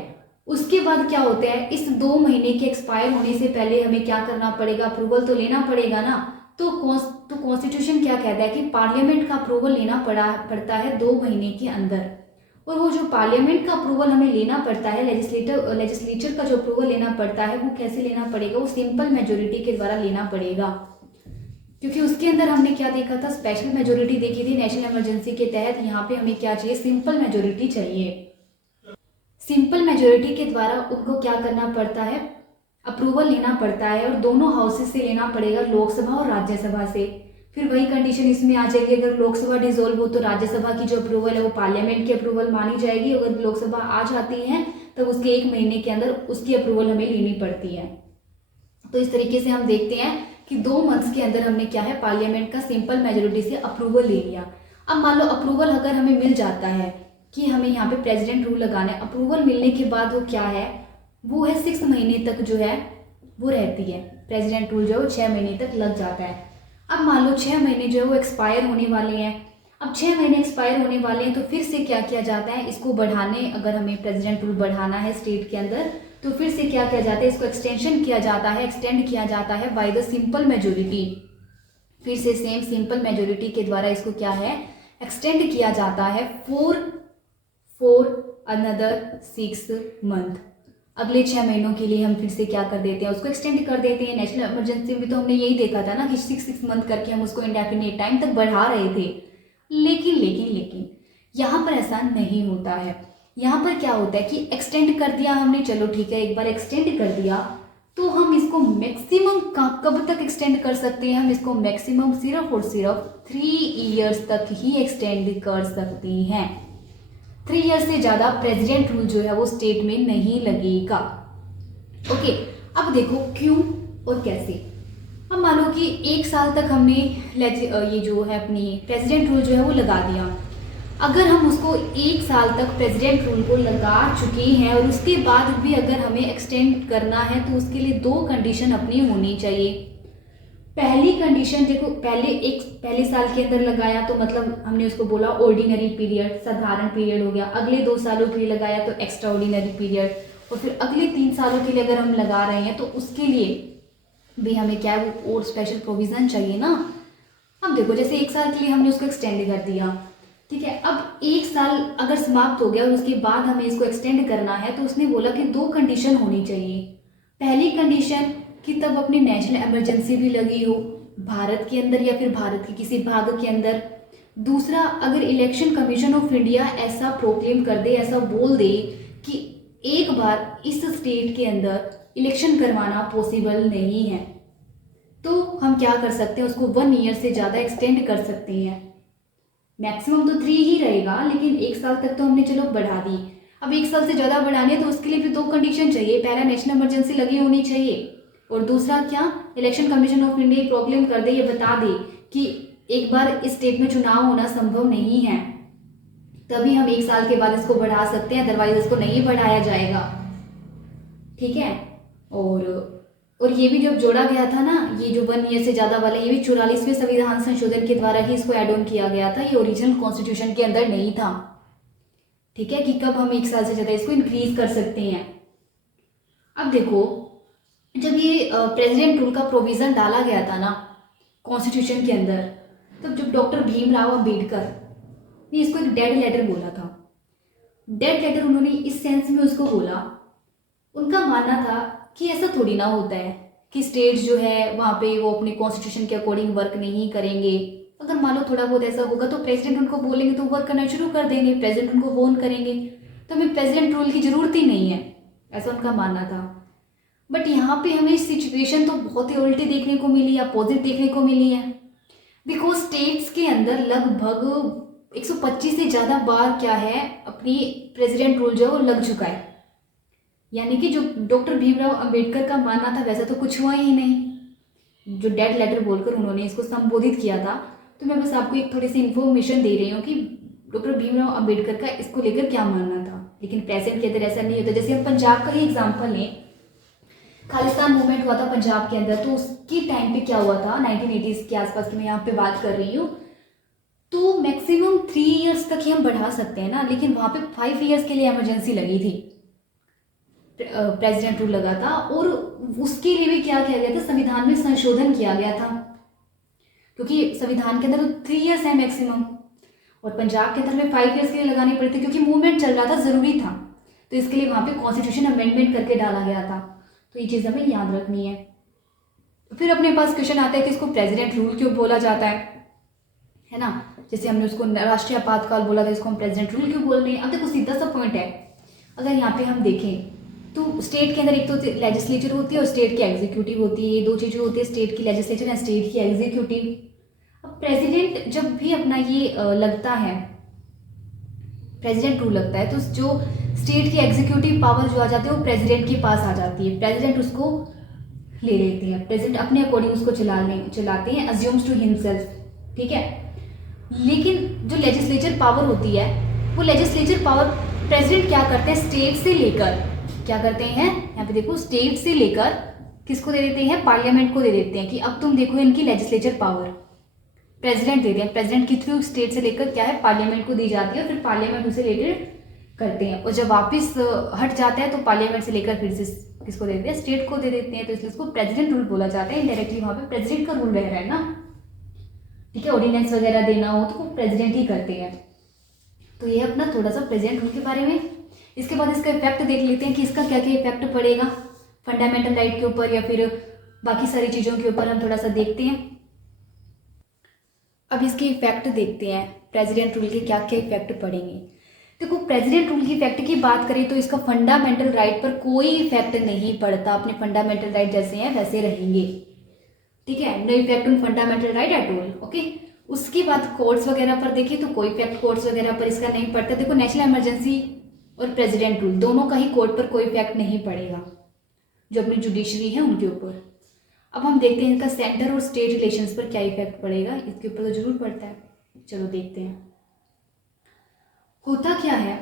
उसके बाद क्या होता है, इस 2 महीने के एक्सपायर होने से पहले हमें क्या करना पड़ेगा, अप्रूवल तो लेना पड़ेगा ना। तो कॉन्स्टिट्यूशन क्या कहता है कि पार्लियामेंट का अप्रूवल लेना पड़ता है 2 महीने के अंदर। और वो जो पार्लियामेंट का अप्रूवल हमें लेना पड़ता है, लेजिस्लेचर का जो अप्रूवल लेना पड़ता है, वो कैसे लेना पड़ेगा, वो सिंपल मेजोरिटी के द्वारा लेना पड़ेगा। क्योंकि उसके अंदर हमने क्या देखा था, स्पेशल मेजोरिटी देखी थी नेशनल इमरजेंसी के तहत। यहाँ पे हमें क्या चाहिए, सिंपल मेजोरिटी चाहिए। सिंपल मेजोरिटी के द्वारा उनको क्या करना पड़ता है, अप्रूवल लेना पड़ता है, और दोनों हाउसेस से लेना पड़ेगा, लोकसभा और राज्यसभा से। फिर वही कंडीशन इसमें आ जाएगी, अगर लोकसभा डिसॉल्व हो तो राज्यसभा की जो अप्रूवल है वो पार्लियामेंट की अप्रूवल मानी जाएगी। अगर लोकसभा आ जाती है तो उसके 1 महीने के अंदर उसकी अप्रूवल हमें लेनी पड़ती है। तो इस तरीके से हम देखते हैं कि 2 मंथ्स के अंदर हमने क्या है, पार्लियामेंट का सिंपल मेजोरिटी से अप्रूवल ले लिया। अब मान लो अप्रूवल अगर हमें मिल जाता है कि हमें यहाँ पे प्रेसिडेंट रूल लगाना है, अप्रूवल मिलने के बाद वो क्या है, वो है 6 महीने तक जो है वो रहती है, प्रेसिडेंट रूल जो है वो 6 महीने तक लग जाता है। अब मान लो 6 महीने जो है वो एक्सपायर होने वाले हैं। अब 6 महीने एक्सपायर होने वाले हैं तो फिर से क्या किया जाता है, इसको बढ़ाने, अगर हमें प्रेसिडेंट रूल बढ़ाना है स्टेट के अंदर तो फिर से क्या किया जाता है, इसको एक्सटेंशन किया जाता है, एक्सटेंड किया जाता है बाय द सिंपल मेजोरिटी। फिर से सेम सिंपल मेजोरिटी के द्वारा इसको क्या है, एक्सटेंड किया जाता है फॉर अनदर 6 मंथ। अगले 6 महीनों के लिए हम फिर से क्या कर देते हैं, उसको एक्सटेंड कर देते हैं। नेशनल इमरजेंसी में तो हमने यही देखा था ना कि 6 मंथ करके हम उसको इंडेफिनिट टाइम तक बढ़ा रहे थे। लेकिन यहाँ पर ऐसा नहीं होता है। यहाँ पर क्या होता है कि एक्सटेंड कर दिया हमने, चलो ठीक है, एक बार एक्सटेंड कर दिया तो हम इसको मैक्सिमम कब तक एक्सटेंड कर सकते हैं, हम इसको मैक्सिमम सिर्फ और सिर्फ 3 ईयर्स तक ही एक्सटेंड कर सकते हैं। 3 ईयर से ज़्यादा प्रेसिडेंट रूल जो है वो स्टेट में नहीं लगेगा। ओके, अब देखो क्यों और कैसे। अब मानो कि 1 साल तक हमने ये जो है अपनी प्रेसिडेंट रूल जो है वो लगा दिया। अगर हम उसको 1 साल तक प्रेसिडेंट रूल को लगा चुके हैं और उसके बाद भी अगर हमें एक्सटेंड करना है तो उसके लिए 2 कंडीशन अपनी होनी चाहिए। पहली कंडीशन देखो, पहले साल के अंदर लगाया तो मतलब हमने उसको बोला ऑर्डिनरी पीरियड, साधारण पीरियड हो गया। अगले 2 सालों के लिए लगाया तो एक्स्ट्रा ऑर्डिनरी पीरियड, और फिर अगले 3 सालों के लिए अगर हम लगा रहे हैं तो उसके लिए भी हमें क्या है, वो और स्पेशल प्रोविजन चाहिए ना। अब देखो जैसे 1 साल के लिए हमने उसको एक्सटेंड कर दिया, ठीक है। अब 1 साल अगर समाप्त हो गया और उसके बाद हमें इसको एक्सटेंड करना है तो उसने बोला कि 2 कंडीशन होनी चाहिए। पहली कंडीशन कि तब अपनी नेशनल इमरजेंसी भी लगी हो भारत के अंदर या फिर भारत के किसी भाग के अंदर। दूसरा, अगर इलेक्शन कमीशन ऑफ इंडिया ऐसा प्रोक्लेम कर दे, ऐसा बोल दे कि एक बार इस स्टेट के अंदर इलेक्शन करवाना पॉसिबल नहीं है, तो हम क्या कर सकते हैं, उसको 1 ईयर से ज़्यादा एक्सटेंड कर सकते हैं। मैक्सिमम तो 3 ही रहेगा, लेकिन 1 साल तक तो हमने चलो बढ़ा दी। अब 1 साल से ज़्यादा बढ़ाने तो उसके लिए भी 2 कंडीशन चाहिए। पहला, नेशनल इमरजेंसी लगी होनी चाहिए, और दूसरा क्या, election commission of India proclaim कर दे, ये बता दे कि एक बार इस स्टेट में चुनाव होना संभव नहीं है, तभी हम 1 साल के बाद इसको बढ़ा सकते हैं, अदरवाइज इसको नहीं बढ़ाया जाएगा, ठीक है। और ये भी जब जोड़ा गया था ना, ये जो 1 ईयर से ज़्यादा वाला, ये भी 44वें संविधान संशोधन के द्वारा ही इसको एड ऑन किया गया था, ये ओरिजिनल कॉन्स्टिट्यूशन के अंदर नहीं था, ठीक है, कि कब हम 1 साल से ज़्यादा इसको इंक्रीज कर सकते हैं। अब देखो, जब ये प्रेसिडेंट रूल का प्रोविज़न डाला गया था ना कॉन्स्टिट्यूशन के अंदर, तब जब डॉक्टर भीमराव अंबेडकर ने इसको एक डेड लेटर बोला था। डेड लेटर उन्होंने इस सेंस में उसको बोला, उनका मानना था कि ऐसा थोड़ी ना होता है कि स्टेट्स जो है वहाँ पे वो अपने कॉन्स्टिट्यूशन के अकॉर्डिंग वर्क नहीं करेंगे। अगर मान लो थोड़ा बहुत ऐसा होगा तो प्रेसिडेंट उनको बोलेंगे तो वर्क करना शुरू कर देंगे, प्रेसिडेंट उनको फोन करेंगे, तो हमें प्रेसिडेंट रूल की ज़रूरत ही नहीं है, ऐसा उनका मानना था। बट यहाँ पे हमें सिचुएशन तो बहुत ही उल्टी देखने को मिली, अपोजिट देखने को मिली है। बिकॉज स्टेट्स के अंदर लगभग 125 से ज़्यादा बार क्या है अपनी प्रेसिडेंट रूल जो है वो लग चुका है। यानी कि जो डॉक्टर भीमराव अंबेडकर का मानना था वैसा तो कुछ हुआ ही नहीं, जो डेड लेटर बोलकर उन्होंने इसको संबोधित किया था। तो मैं बस आपको एक थोड़ी सी इन्फॉर्मेशन दे रही हूँ कि डॉक्टर भीमराव अंबेडकर का इसको लेकर क्या मानना था। लेकिन प्रेजेंट के अंदर ऐसा नहीं होता। जैसे हम पंजाब का ही एग्जाम्पल लें, खालिस्तान मूवमेंट हुआ था पंजाब के अंदर, तो उसकी टाइम पे क्या हुआ था 1980s के आसपास की मैं यहाँ पे बात कर रही हूँ। तो मैक्सिमम 3 इयर्स तक ही हम बढ़ा सकते हैं ना, लेकिन वहाँ पे 5 इयर्स के लिए इमरजेंसी लगी थी, प्रेसिडेंट रूल लगा था। और उसके लिए भी क्या किया गया था, संविधान में संशोधन किया गया था, क्योंकि संविधान के अंदर तो 3 इयर्स है मैक्सिमम, और पंजाब के अंदर में 5 इयर्स के लिए लगानी पड़ी थी क्योंकि मूवमेंट चल रहा था, ज़रूरी था। तो इसके लिए वहाँ पे कॉन्स्टिट्यूशन अमेंडमेंट करके डाला गया था। तो ये चीज़ हमें याद रखनी है। फिर अपने पास क्वेश्चन आता है कि इसको प्रेसिडेंट रूल क्यों बोला जाता है ना। जैसे हमने उसको राष्ट्रीय आपातकाल बोला था, इसको हम प्रेसिडेंट रूल क्यों बोल रहे हैं। अब देखो सीधा सा पॉइंट है, अगर यहाँ पे हम देखें तो स्टेट के अंदर एक तो लेजिस्लेचर होती है और स्टेट की एग्जीक्यूटिव होती है। ये दो चीज़ें होती है, स्टेट की लेजिस्लेचर एंड स्टेट की एग्जीक्यूटिव। अब प्रेसिडेंट जब भी अपना ये लगता है, प्रेसिडेंट रूल लगता है, तो जो स्टेट की एग्जीक्यूटिव पावर जो आ जाती है वो प्रेसिडेंट के पास आ जाती है। प्रेसिडेंट उसको ले लेते हैं, प्रेसिडेंट अपने अकॉर्डिंग उसको चलाते हैं, अज्यूम्स टू हिमसेल्फ, ठीक है। लेकिन जो लेजिस्लेचर पावर होती है, वो लेजिस्लेचर पावर प्रेसिडेंट क्या करते हैं, स्टेट से लेकर क्या करते हैं, यहाँ पे देखो, स्टेट से लेकर किसको दे देते हैं, पार्लियामेंट को दे देते हैं कि अब तुम देखो इनकी लेजिस्लेचर पावर प्रेसिडेंट दे दें। प्रेसिडेंट के थ्रू स्टेट से लेकर क्या है, पार्लियामेंट को दी जाती है, फिर पार्लियामेंट उसे रिलेटेड करते हैं। और जब वापस हट जाता है तो पार्लियामेंट से लेकर फिर से किसको दे देते हैं, स्टेट को दे देते हैं। तो इसलिए इसको प्रेसिडेंट रूल बोला जाता है। इनडायरेक्टली वहाँ पे प्रेसिडेंट का रूल रह रहा है ना, ठीक है। ऑर्डिनेंस वगैरह देना हो तो वो प्रेसिडेंट ही करते हैं। तो ये अपना थोड़ा सा प्रेसिडेंट रूल के बारे में। इसके बाद इसका इफेक्ट देख लेते हैं कि इसका क्या क्या इफेक्ट पड़ेगा फंडामेंटल राइट के ऊपर या फिर बाकी सारी चीज़ों के ऊपर, हम थोड़ा सा देखते हैं। अब इसके इफेक्ट देखते हैं, प्रेसिडेंट रूल के क्या क्या इफेक्ट पड़ेंगे। देखो, प्रेसिडेंट रूल की इफेक्ट की बात करें तो इसका फंडामेंटल राइट पर कोई इफेक्ट नहीं पड़ता। अपने फंडामेंटल राइट जैसे हैं वैसे रहेंगे, ठीक है। No effect on fundamental right at all, okay. उसके बाद कोर्ट्स वगैरह पर देखें तो कोई इफेक्ट कोर्ट्स वगैरह पर इसका नहीं पड़ता। देखो, नेशनल इमरजेंसी और प्रेसिडेंट रूल दोनों का ही कोर्ट पर कोई इफेक्ट नहीं पड़ेगा, जो अपनी जुडिशरी है उनके ऊपर। अब हम देखते हैं इनका सेंटर और स्टेट रिलेशंस पर क्या इफेक्ट पड़ेगा। इसके ऊपर तो जरूर पड़ता है, चलो देखते हैं। होता क्या है,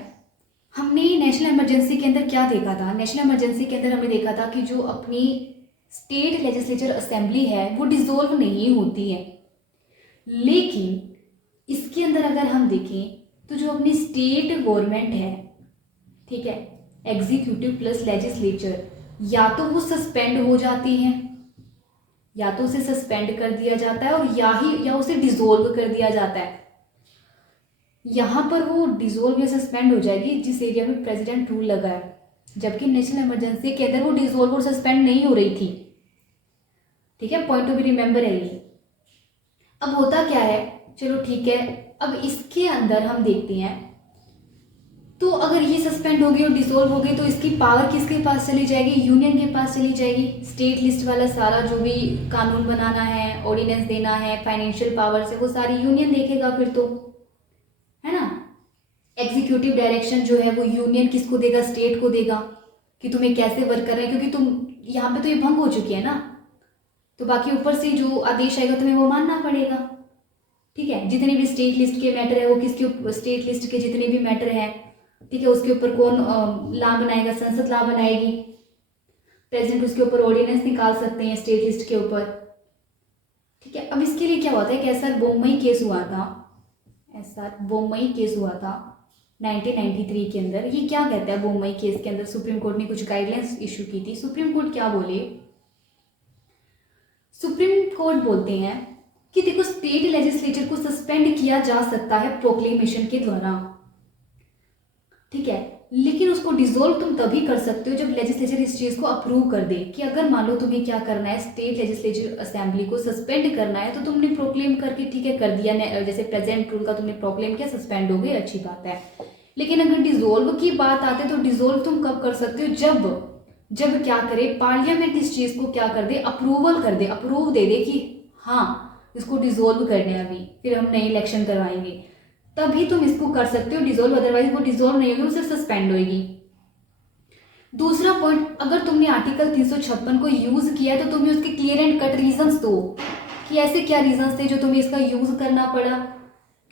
हमने नेशनल इमरजेंसी के अंदर क्या देखा था, नेशनल इमरजेंसी के अंदर हमने देखा था कि जो अपनी स्टेट लेजिस्लेचर असेंबली है वो डिसॉल्व नहीं होती है। लेकिन इसके अंदर अगर हम देखें तो जो अपनी स्टेट गवर्नमेंट है, ठीक है, एग्जीक्यूटिव प्लस लेजिस्लेचर, या तो वो सस्पेंड हो जाती हैं, या तो उसे सस्पेंड कर दिया जाता है, और या उसे डिसॉल्व कर दिया जाता है। यहाँ पर वो डिसॉल्व या सस्पेंड हो जाएगी जिस एरिया में प्रेसिडेंट रूल लगा है, जबकि नेशनल इमरजेंसी के अंदर वो डिसॉल्व और सस्पेंड नहीं हो रही थी, ठीक है। पॉइंट टू बी रिमेंबर है ये। अब होता क्या है, चलो ठीक है, अब इसके अंदर हम देखते हैं तो अगर ये सस्पेंड हो गई और डिसॉल्व हो गई तो इसकी पावर किसके पास चली जाएगी, यूनियन के पास चली जाएगी। स्टेट लिस्ट वाला सारा जो भी कानून बनाना है, ऑर्डिनेंस देना है, फाइनेंशियल पावर से, वो सारी यूनियन देखेगा फिर तो, है ना। एग्जीक्यूटिव डायरेक्शन जो है वो यूनियन किसको देगा, स्टेट को देगा कि तुम्हें कैसे वर्क करना है, क्योंकि तुम यहाँ पे तो ये भंग हो चुकी है ना, तो बाकी ऊपर से जो आदेश आएगा तुम्हें वो मानना पड़ेगा, ठीक है। जितने भी स्टेट लिस्ट के मैटर है वो किसके, स्टेट लिस्ट के जितने भी मैटर है, ठीक है, उसके ऊपर कौन लॉ बनाएगा, संसद लॉ बनाएगी। प्रेसिडेंट उसके ऊपर ऑर्डिनेंस निकाल सकते हैं स्टेट लिस्ट के ऊपर, ठीक है। अब इसके लिए क्या होता है कि एसआर बोम्मई केस हुआ था, एसआर बोम्मई केस हुआ था 1993 के अंदर। ये क्या कहता है बोम्मई केस के अंदर, सुप्रीम कोर्ट ने कुछ गाइडलाइंस इशू की थी। सुप्रीम कोर्ट क्या बोले, सुप्रीम कोर्ट बोलते हैं कि देखो, स्टेट लेजिस्लेचर को सस्पेंड किया जा सकता है प्रोक्लेमेशन के द्वारा, ठीक है, लेकिन उसको डिसॉल्व तुम तभी कर सकते हो जब लेजिस्लेचर इस चीज़ को अप्रूव कर दे। कि अगर मान लो तुम्हें क्या करना है, स्टेट लेजिस्लेचर असेंबली को सस्पेंड करना है, तो तुमने प्रोक्लेम करके ठीक है कर दिया, जैसे प्रेजेंट रूल का तुमने प्रोक्लेम किया, सस्पेंड हो गई, अच्छी बात है। लेकिन अगर डिसॉल्व की बात आती है तो डिसॉल्व तुम कब कर सकते हो, जब क्या करे पार्लियामेंट इस चीज़ को क्या कर दे, अप्रूवल कर दे, अप्रूव दे दे कि हाँ इसको डिसॉल्व करने अभी, फिर हम नई इलेक्शन करवाएंगे, तभी तुम इसको कर सकते हो डिसॉल्व, अदरवाइज वो डिसॉल्व नहीं होगी, वो सिर्फ सस्पेंड होगी। दूसरा पॉइंट, अगर तुमने आर्टिकल 356 को यूज किया है तो तुम्हें उसके क्लियर एंड कट रीजंस दो कि ऐसे क्या रीजंस थे जो तुम्हें इसका यूज करना पड़ा।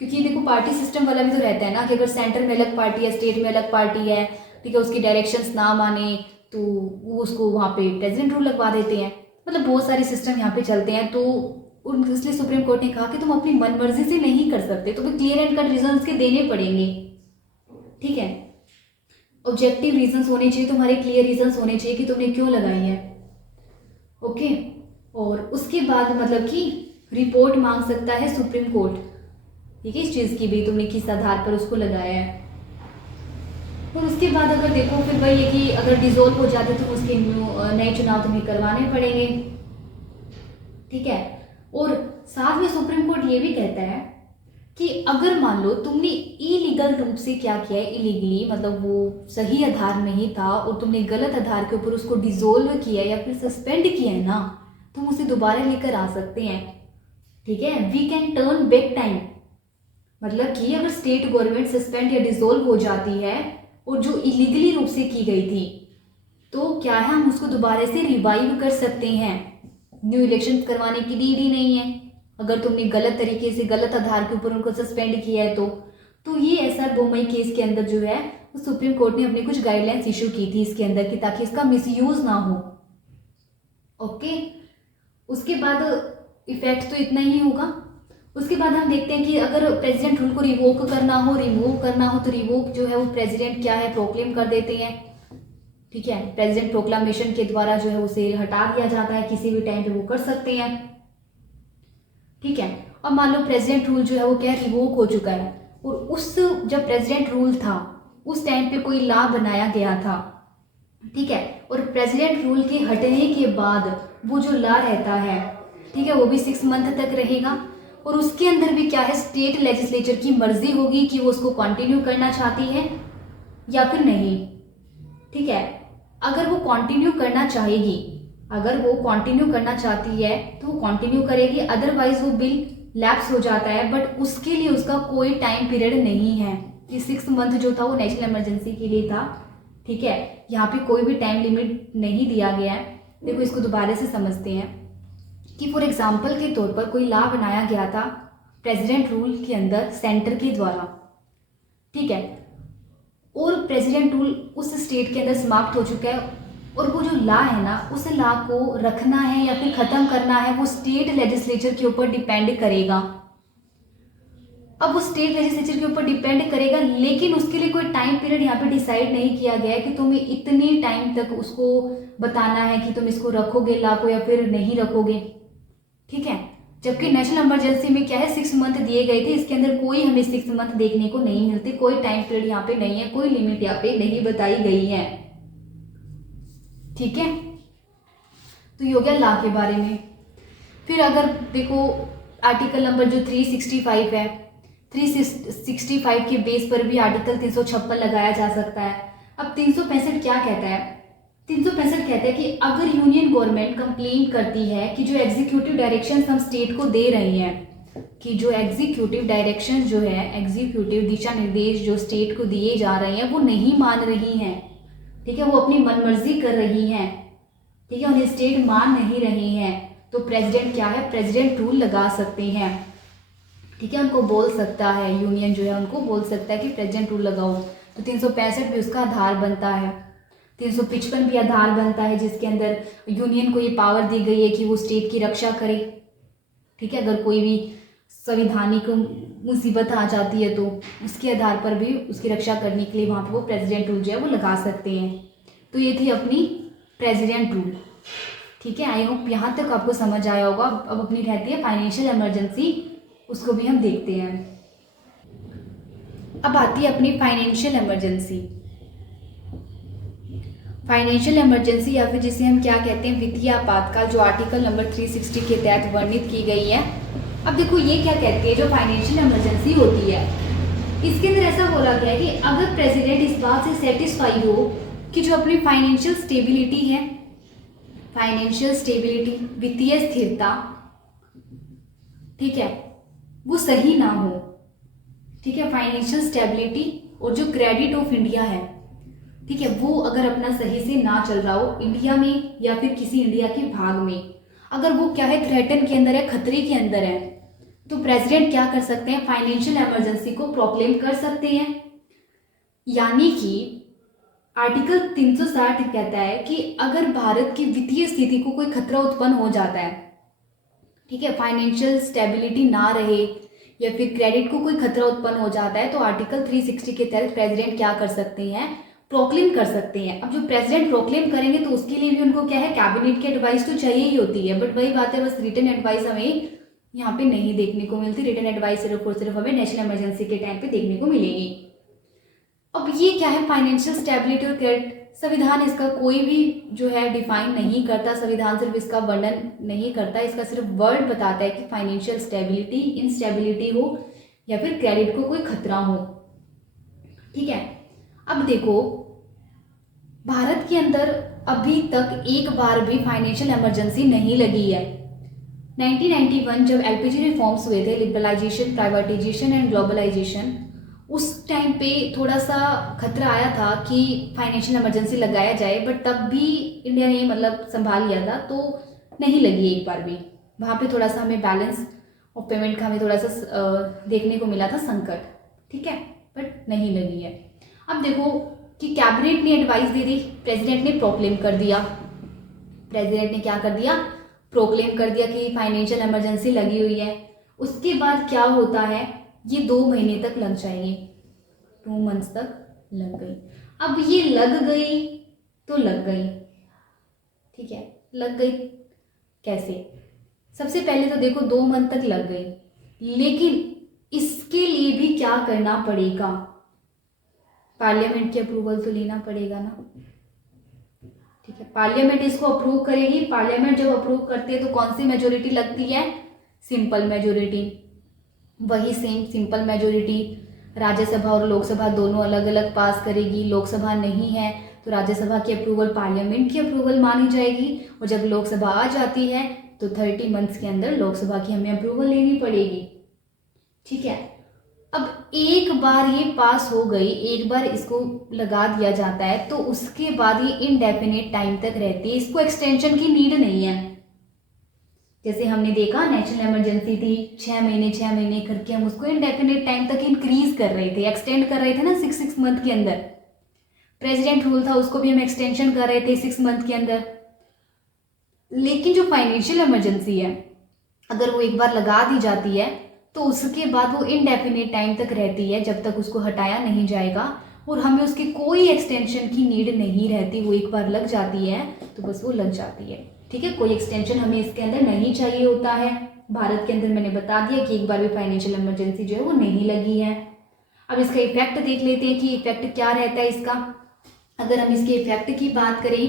क्योंकि देखो पार्टी सिस्टम वाला भी तो रहता है ना कि अगर सेंटर में अलग पार्टी है, स्टेट में अलग पार्टी है, ठीक है, उसकी डायरेक्शंस ना माने तो वो उसको वहाँ पे प्रेसिडेंट रूल लगवा देते हैं। मतलब बहुत सारे सिस्टम यहाँ पे चलते हैं। तो इसलिए सुप्रीम कोर्ट ने कहा कि तुम अपनी मन मर्जी से नहीं कर सकते, तुम्हें क्लियर एंड कट रीजंस के देने पड़ेंगे। ठीक है, ऑब्जेक्टिव रीजंस होने चाहिए, तुम्हारे क्लियर रीजंस होने चाहिए कि तुमने क्यों लगाई है। ओके, और उसके बाद मतलब कि रिपोर्ट मांग सकता है सुप्रीम कोर्ट, ठीक है, इस चीज़ की भी तुमने किस आधार पर उसको लगाया है। और उसके बाद अगर देखो फिर वही है कि अगर डिसॉल्व हो जाते तो उसके नए चुनाव तुम्हें करवाने पड़ेंगे। ठीक है, और साथ में सुप्रीम कोर्ट ये भी कहता है कि अगर मान लो तुमने इलीगल रूप से क्या किया है, इलीगली मतलब वो सही आधार नहीं था और तुमने गलत आधार के ऊपर उसको डिसॉल्व किया या फिर सस्पेंड किया है ना, तुम उसे दोबारा लेकर आ सकते हैं। ठीक है, we can turn back time, मतलब कि अगर स्टेट गवर्नमेंट सस्पेंड या डिसॉल्व हो जाती है और जो इलीगली रूप से की गई थी तो क्या है, हम उसको दोबारा से रिवाइव कर सकते हैं। न्यू इलेक्शन करवाने की नीड ही नहीं है अगर तुमने गलत तरीके से गलत आधार के ऊपर उनको सस्पेंड किया है तो ये ऐसा SR-बोमई केस के अंदर जो है वो सुप्रीम कोर्ट ने अपनी कुछ गाइडलाइंस इशू की थी इसके अंदर कि ताकि इसका मिसयूज ना हो। ओके, उसके बाद इफेक्ट तो इतना ही होगा। उसके बाद हम देखते हैं कि अगर प्रेसिडेंट रूल को रिवोक करना हो, रिमूव करना हो, तो रिवोक जो है वो प्रेसिडेंट क्या है प्रोक्लेम कर देते हैं। ठीक है, प्रेसिडेंट प्रोक्लामेशन के द्वारा जो है उसे हटा दिया जाता है, किसी भी टाइम पे वो कर सकते हैं। ठीक है, और मान लो प्रेसिडेंट रूल जो है वो क्या रिवोक हो चुका है और उस जब प्रेसिडेंट रूल था उस टाइम पे कोई लॉ बनाया गया था। ठीक है, और प्रेसिडेंट रूल के हटने के बाद वो जो लॉ रहता है, ठीक है, वो भी 6 मंथ तक रहेगा और उसके अंदर भी क्या है, स्टेट लेजिस्लेचर की मर्जी होगी कि वो उसको कंटिन्यू करना चाहती है या फिर नहीं। ठीक है, अगर वो कंटिन्यू करना चाहेगी, अगर वो कंटिन्यू करना चाहती है तो वो कंटिन्यू करेगी, अदरवाइज वो बिल लैप्स हो जाता है। बट उसके लिए उसका कोई टाइम पीरियड नहीं है कि 6 मंथ जो था वो नेशनल इमरजेंसी के लिए था। ठीक है, यहाँ पे कोई भी टाइम लिमिट नहीं दिया गया है। देखो इसको दोबारा से समझते हैं कि फॉर एग्जाम्पल के तौर पर कोई लॉ बनाया गया था प्रेसिडेंट रूल के अंदर सेंटर के द्वारा। ठीक है, और प्रेसिडेंट रूल उस स्टेट के अंदर समाप्त हो चुका है और वो जो लॉ है ना, उस लॉ को रखना है या फिर ख़त्म करना है वो स्टेट लेजिस्लेचर के ऊपर डिपेंड करेगा। अब वो स्टेट लेजिस्लेचर के ऊपर डिपेंड करेगा, लेकिन उसके लिए कोई टाइम पीरियड यहाँ पे डिसाइड नहीं किया गया है कि तुम्हें इतनी टाइम तक उसको बताना है कि तुम इसको रखोगे लॉ को या फिर नहीं रखोगे। ठीक है, जबकि नेशनल इमरजेंसी में क्या है 6 मंथ दिए गए थे, इसके अंदर कोई हमें 6 मंथ देखने को नहीं मिलते, कोई टाइम पीरियड यहाँ पे नहीं है, कोई लिमिट यहाँ पे नहीं बताई गई है। ठीक है, तो ये हो गया लॉ के बारे में। फिर अगर देखो आर्टिकल नंबर जो 365 है, 365 के बेस पर भी आर्टिकल 356 लगाया जा सकता है। अब 365 क्या कहता है, 365 कहता है कि अगर यूनियन गवर्नमेंट कंप्लेन करती है कि जो एग्जीक्यूटिव डायरेक्शन हम स्टेट को दे रहे हैं, कि जो एग्जीक्यूटिव डायरेक्शन जो है, एग्जीक्यूटिव दिशा निर्देश जो स्टेट को दिए जा रहे हैं वो नहीं मान रही हैं। ठीक है, वो अपनी मनमर्जी कर रही हैं। ठीक है, उन्हें स्टेट मान नहीं रही हैं, तो प्रेसिडेंट क्या है, प्रेसिडेंट रूल लगा सकते हैं। ठीक है, उनको बोल सकता है, यूनियन जो है उनको बोल सकता है कि प्रेसिडेंट रूल लगाओ। तो 365 भी उसका आधार बनता है, 355 भी आधार बनता है जिसके अंदर यूनियन को ये पावर दी गई है कि वो स्टेट की रक्षा करे। ठीक है, अगर कोई भी संवैधानिक मुसीबत आ जाती है तो उसके आधार पर भी उसकी रक्षा करने के लिए वहाँ पे वो प्रेसिडेंट रूल जो है वो लगा सकते हैं। तो ये थी अपनी प्रेसिडेंट रूल। ठीक है, आई होप यहाँ तक आपको समझ आया होगा। अब अपनी रहती है फाइनेंशियल इमरजेंसी, उसको भी हम देखते हैं। अब आती है अपनी फाइनेंशियल इमरजेंसी। फाइनेंशियल इमरजेंसी या फिर जिसे हम क्या कहते हैं वित्तीय आपातकाल, जो आर्टिकल नंबर 360 के तहत वर्णित की गई है। अब देखो ये क्या कहती है, जो फाइनेंशियल इमरजेंसी होती है इसके अंदर ऐसा बोला गया है कि अगर प्रेसिडेंट इस बात से सेटिस्फाई हो कि जो अपनी फाइनेंशियल स्टेबिलिटी है, फाइनेंशियल स्टेबिलिटी वित्तीय स्थिरता, ठीक है, वो सही ना हो, ठीक है, फाइनेंशियल स्टेबिलिटी और जो क्रेडिट ऑफ इंडिया है, ठीक है, वो अगर अपना सही से ना चल रहा हो इंडिया में या फिर किसी इंडिया के भाग में, अगर वो क्या है थ्रेटन के अंदर है, खतरे के अंदर है, तो प्रेसिडेंट क्या कर सकते हैं, फाइनेंशियल इमरजेंसी को प्रोक्लेम कर सकते हैं। यानी कि आर्टिकल 360 कहता है कि अगर भारत की वित्तीय स्थिति को कोई खतरा उत्पन्न हो जाता है, ठीक है, फाइनेंशियल स्टेबिलिटी ना रहे या फिर क्रेडिट को कोई खतरा उत्पन्न हो जाता है, तो आर्टिकल 360 के तहत प्रेसिडेंट क्या कर सकते हैं, प्रोक्लेम कर सकते हैं। अब जो प्रेसिडेंट प्रोक्लेम करेंगे तो उसके लिए भी उनको क्या है, कैबिनेट की एडवाइस तो चाहिए ही होती है, बट वही बात है, बस रिटन एडवाइस हमें यहाँ पे नहीं देखने को मिलती। रिटन एडवाइस सिर्फ और सिर्फ हमें नेशनल इमरजेंसी के टाइम पे देखने को मिलेगी। अब ये क्या है, फाइनेंशियल स्टेबिलिटी और क्रेडिट, संविधान इसका कोई भी जो है डिफाइन नहीं करता, संविधान सिर्फ इसका वर्णन नहीं करता, इसका सिर्फ वर्ड बताता है कि फाइनेंशियल स्टेबिलिटी, इंस्टेबिलिटी हो या फिर क्रेडिट को कोई खतरा हो, ठीक है। अब देखो भारत के अंदर अभी तक एक बार भी फाइनेंशियल इमरजेंसी नहीं लगी है। 1991 जब एलपीजी रिफॉर्म्स हुए थे, लिबरलाइजेशन, प्राइवेटाइजेशन एंड ग्लोबलाइजेशन, उस टाइम पे थोड़ा सा खतरा आया था कि फाइनेंशियल इमरजेंसी लगाया जाए, बट तब भी इंडिया ने मतलब संभाल लिया था, तो नहीं लगी एक बार भी। वहाँ पे थोड़ा सा हमें बैलेंस ऑफ पेमेंट का हमें थोड़ा सा देखने को मिला था संकट, ठीक है, बट नहीं लगी है। अब देखो कि कैबिनेट ने एडवाइस दे दी, प्रेसिडेंट ने प्रोक्लेम कर दिया, प्रेसिडेंट ने क्या कर दिया, प्रोक्लेम कर दिया कि फाइनेंशियल इमरजेंसी लगी हुई है। उसके बाद क्या होता है, ये 2 महीने तक लग जाएंगे, 2 मंथ्स तक लग गई। अब ये लग गई तो लग गई, ठीक है, लग गई कैसे, सबसे पहले तो देखो 2 मंथ तक लग गई, लेकिन इसके लिए भी क्या करना पड़ेगा, पार्लियामेंट की अप्रूवल तो लेना पड़ेगा ना, ठीक है, पार्लियामेंट इसको अप्रूव करेगी। पार्लियामेंट जब अप्रूव करती है तो कौन सी मेजोरिटी लगती है, सिंपल मेजोरिटी। वही सेम सिंपल मेजोरिटी राज्यसभा और लोकसभा दोनों अलग अलग पास करेगी। लोकसभा नहीं है तो राज्यसभा की अप्रूवल पार्लियामेंट की अप्रूवल मानी जाएगी, और जब लोकसभा आ जाती है तो 30 मंथ्स के अंदर लोकसभा की हमें अप्रूवल लेनी पड़ेगी, ठीक है। अब एक बार ये पास हो गई, एक बार इसको लगा दिया जाता है, तो उसके बाद ये इनडेफिनेट टाइम तक रहती है, इसको एक्सटेंशन की नीड नहीं है। जैसे हमने देखा नेशनल इमरजेंसी थी 6 महीने 6 महीने करके हम उसको इनडेफिनेट टाइम तक इंक्रीज कर रहे थे, एक्सटेंड कर रहे थे ना 6 मंथ के अंदर। प्रेसिडेंट रूल था उसको भी हम एक्सटेंशन कर रहे थे 6 मंथ के अंदर। लेकिन जो फाइनेंशियल इमरजेंसी है अगर वो एक बार लगा दी जाती है तो उसके बाद वो इनडेफिनेट टाइम तक रहती है, जब तक उसको हटाया नहीं जाएगा, और हमें उसकी कोई एक्सटेंशन की नीड नहीं रहती। वो एक बार लग जाती है तो बस वो लग जाती है, ठीक है, कोई एक्सटेंशन हमें इसके अंदर नहीं चाहिए होता है। भारत के अंदर मैंने बता दिया कि एक बार भी फाइनेंशियल इमरजेंसी जो है वो नहीं लगी है। अब इसका इफेक्ट देख लेते हैं कि इफेक्ट क्या रहता है इसका। अगर हम इसके इफेक्ट की बात करें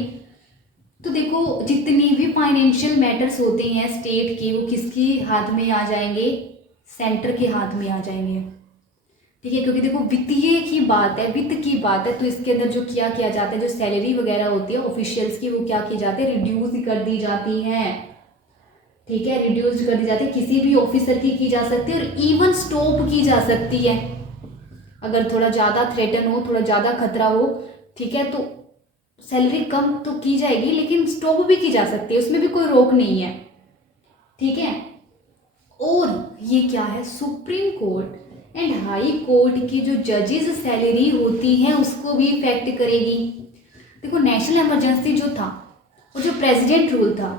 तो देखो जितनी भी फाइनेंशियल मैटर्स होते हैं स्टेट के, वो किसके हाथ में आ जाएंगे, सेंटर के हाथ में आ जाएंगे, ठीक है, क्योंकि देखो वित्तीय की बात है, वित्त की बात है, तो इसके अंदर जो किया जाता है, जो सैलरी वगैरह होती है ऑफिशियल्स की, वो क्या की जाती है, रिड्यूस कर दी जाती है, ठीक है, रिड्यूस कर दी जाती है, किसी भी ऑफिसर की जा सकती है, और इवन स्टॉप की जा सकती है अगर थोड़ा ज़्यादा थ्रेटन हो, थोड़ा ज़्यादा खतरा हो, ठीक है, तो सैलरी कम तो की जाएगी लेकिन स्टॉप भी की जा सकती है, उसमें भी कोई रोक नहीं है, ठीक है। और ये क्या है, supreme court and high court की जो जजेस सैलरी होती है उसको भी इफेक्ट करेगी। देखो नेशनल इमरजेंसी जो था वो जो प्रेसिडेंट रूल था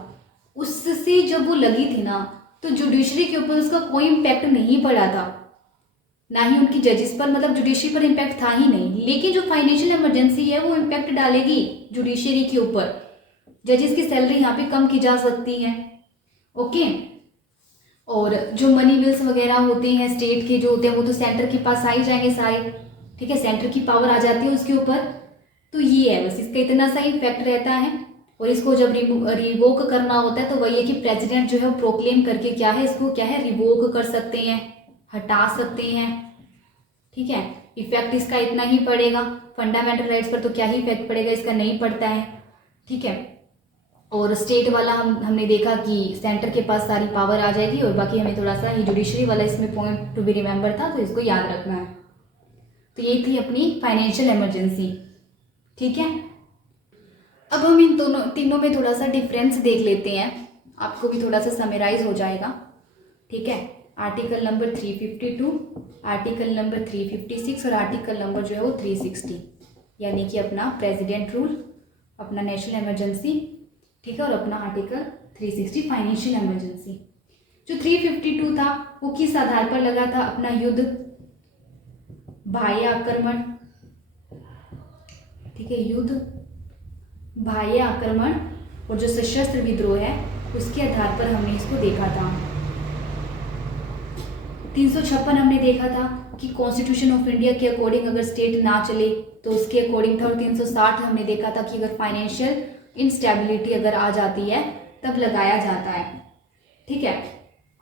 उससे जब वो लगी थी ना, तो जुडिशरी के ऊपर उसका कोई इम्पैक्ट नहीं पड़ा था, ना ही उनकी जजेस पर, मतलब जुडिशरी पर इम्पैक्ट था ही नहीं। लेकिन जो फाइनेंशियल इमरजेंसी है वो इम्पैक्ट डालेगी जुडिशरी के ऊपर, जजेस की सैलरी यहाँ पे कम की जा सकती है, ओके। और जो मनी बिल्स वगैरह होते हैं स्टेट के जो होते हैं वो तो सेंटर के पास आ ही जाएंगे सारे, ठीक है, सेंटर की पावर आ जाती है उसके ऊपर, तो ये है बस, इसका इतना सा ही फैक्ट रहता है। और इसको जब रिवोक करना होता है तो वही है कि प्रेसिडेंट जो है वो प्रोक्लेम करके क्या है, इसको क्या है, रिवोक कर सकते हैं, हटा सकते हैं। ठीक है, इफेक्ट इसका इतना ही पड़ेगा। फंडामेंटल राइट्स पर तो क्या ही इफेक्ट पड़ेगा, इसका नहीं पड़ता है। ठीक है, और स्टेट वाला हमने देखा कि सेंटर के पास सारी पावर आ जाएगी, और बाकी हमें थोड़ा सा ये जुडिशरी वाला इसमें पॉइंट टू बी रिमेंबर था, तो इसको याद रखना है। तो ये थी अपनी फाइनेंशियल इमरजेंसी। ठीक है, अब हम इन तीनों में थोड़ा सा डिफरेंस देख लेते हैं, आपको भी थोड़ा सा समराइज हो जाएगा। ठीक है, आर्टिकल नंबर 352, आर्टिकल नंबर 356 और आर्टिकल नंबर जो है वो 360, यानी कि अपना प्रेसिडेंट रूल, अपना नेशनल इमरजेंसी, ठीक है, और अपना आर्टिकल 360 फाइनेंशियल इमरजेंसी। जो 352 था वो किस आधार पर लगा था, अपना युद्ध, बाह्य आक्रमण, ठीक है, युद्ध, बाह्य आक्रमण और जो सशस्त्र विद्रोह है उसके आधार पर हमने इसको देखा था। 356 हमने देखा था कि कॉन्स्टिट्यूशन ऑफ इंडिया के अकॉर्डिंग अगर स्टेट ना चले तो उसके अकॉर्डिंग था। और 360 हमने देखा था कि अगर फाइनेंशियल इंस्टेबिलिटी अगर आ जाती है तब लगाया जाता है। ठीक है,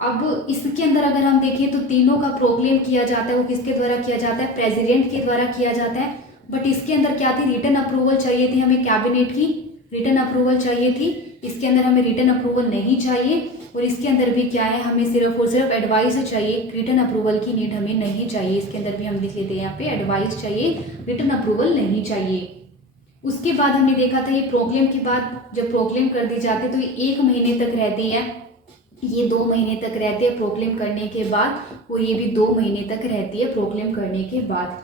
अब इसके अंदर अगर हम देखें तो तीनों का प्रोक्लेम किया जाता है, वो किसके द्वारा किया जाता है, प्रेसिडेंट के द्वारा किया जाता है। बट इसके अंदर क्या थी, रिटन अप्रूवल चाहिए थी हमें, कैबिनेट की रिटन अप्रूवल चाहिए थी। इसके अंदर हमें रिटन अप्रूवल नहीं चाहिए, और इसके अंदर भी क्या है, हमें सिर्फ और सिर्फ एडवाइस चाहिए, रिटन अप्रूवल की नीड हमें नहीं चाहिए। इसके अंदर भी हम लिख लेते हैं यहाँ पे एडवाइस चाहिए, रिटन अप्रूवल नहीं चाहिए। उसके बाद हमने देखा था ये प्रोक्लेम के बाद जब प्रोक्लेम कर दी जाती है तो ये 1 महीने तक रहती है, ये 2 महीने तक रहती है प्रोक्लेम करने के बाद, और ये भी 2 महीने तक रहती है प्रोक्लेम करने के बाद।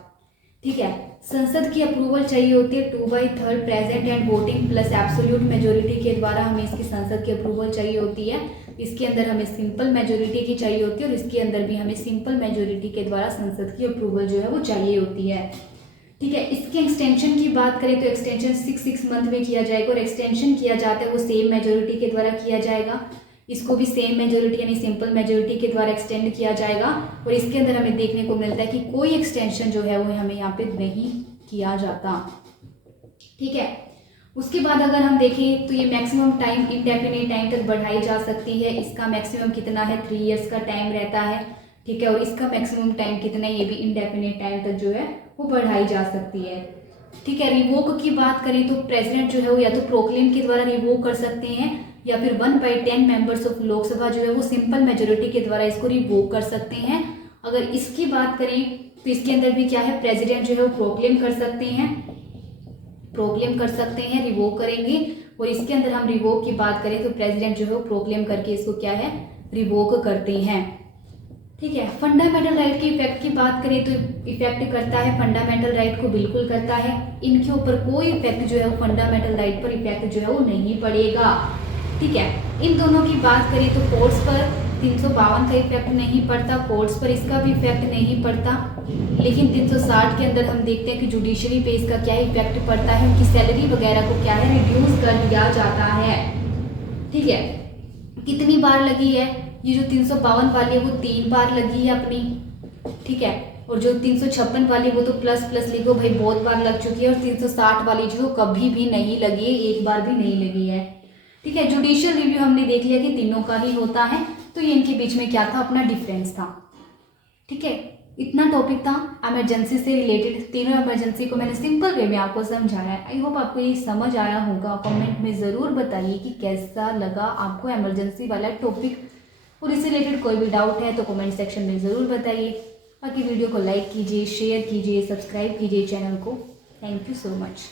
ठीक है, संसद की अप्रूवल चाहिए होती है 2/3 present and voting plus absolute majority के द्वारा हमें इसकी संसद की अप्रूवल चाहिए होती है। इसके अंदर हमें सिंपल मेजोरिटी की चाहिए होती है, और इसके अंदर भी हमें सिंपल मेजोरिटी के द्वारा संसद की अप्रूवल जो है वो चाहिए होती है। ठीक है, इसके एक्सटेंशन की बात करें तो एक्सटेंशन 6 मंथ में किया जाएगा, और एक्सटेंशन किया जाता है वो सेम मेजोरिटी के द्वारा किया जाएगा। इसको भी सेम मेजोरिटी यानी सिंपल मेजोरिटी के द्वारा एक्सटेंड किया जाएगा। और इसके अंदर हमें देखने को मिलता है कि कोई एक्सटेंशन जो है वो हमें यहाँ पे नहीं किया जाता। ठीक है, उसके बाद अगर हम देखें तो ये मैक्सिमम टाइम इंडेफिनिट टाइम तक बढ़ाई जा सकती है। इसका मैक्सिमम कितना है, 3 इयर्स का टाइम रहता है। ठीक है, और इसका मैक्सिमम टाइम कितना है, ये भी इंडेफिनिट टाइम तक जो है वो बढ़ाई जा सकती है। ठीक है, रिवोक की बात करें तो प्रेसिडेंट जो है वो या तो प्रोक्लेम के द्वारा रिवोक कर सकते हैं, या फिर 1/10 मेंबर्स ऑफ लोकसभा जो है वो सिंपल मेजोरिटी के द्वारा इसको रिवोक कर सकते हैं। अगर इसकी बात करें तो इसके अंदर भी क्या है, प्रेसिडेंट जो है वो प्रोक्लेम कर सकते हैं, प्रोक्लेम कर सकते हैं, रिवोक करेंगे। और इसके अंदर हम रिवोक की बात करें तो प्रेसिडेंट जो है वो प्रोक्लेम करके इसको क्या है, रिवोक करते हैं। ठीक है, फंडामेंटल राइट के इफेक्ट की बात करें तो इफेक्ट करता है, फंडामेंटल राइट को बिल्कुल करता है। इनके ऊपर कोई इफेक्ट जो है वो फंडामेंटल राइट पर इफेक्ट जो है वो नहीं पड़ेगा। ठीक है, इन दोनों की बात करें तो कोर्ट्स पर 352 का इफेक्ट नहीं पड़ता, कोर्ट्स पर इसका भी इफेक्ट नहीं पड़ता। लेकिन 360 के अंदर हम देखते हैं कि जुडिशरी पे इसका क्या इफेक्ट पड़ता है, उनकी सैलरी वगैरह को क्या है, रिड्यूस कर दिया जाता है। ठीक है, कितनी बार लगी है, ये जो 352 वाली है वो 3 बार लगी है अपनी। ठीक है, और जो 356 वाली वो तो प्लस प्लस लिखो भाई, बहुत बार लग चुकी है। और 360 वाली जो कभी भी नहीं लगी है, एक बार भी नहीं लगी है। ठीक है, जुडिशियल रिव्यू हमने देख लिया कि तीनों का ही होता है, तो ये इनके बीच में क्या था, अपना डिफरेंस था। ठीक है, इतना टॉपिक था इमरजेंसी से रिलेटेड। तीनों इमरजेंसी को मैंने सिंपल वे में आपको समझाया है। आई होप आपको ये समझ आया होगा। कमेंट में ज़रूर बताइए कि कैसा लगा आपको इमरजेंसी वाला टॉपिक, और इससे रिलेटेड कोई भी डाउट है तो कमेंट सेक्शन में ज़रूर बताइए। बाकी वीडियो को लाइक कीजिए, शेयर कीजिए, सब्सक्राइब कीजिए चैनल को। Thank you so much.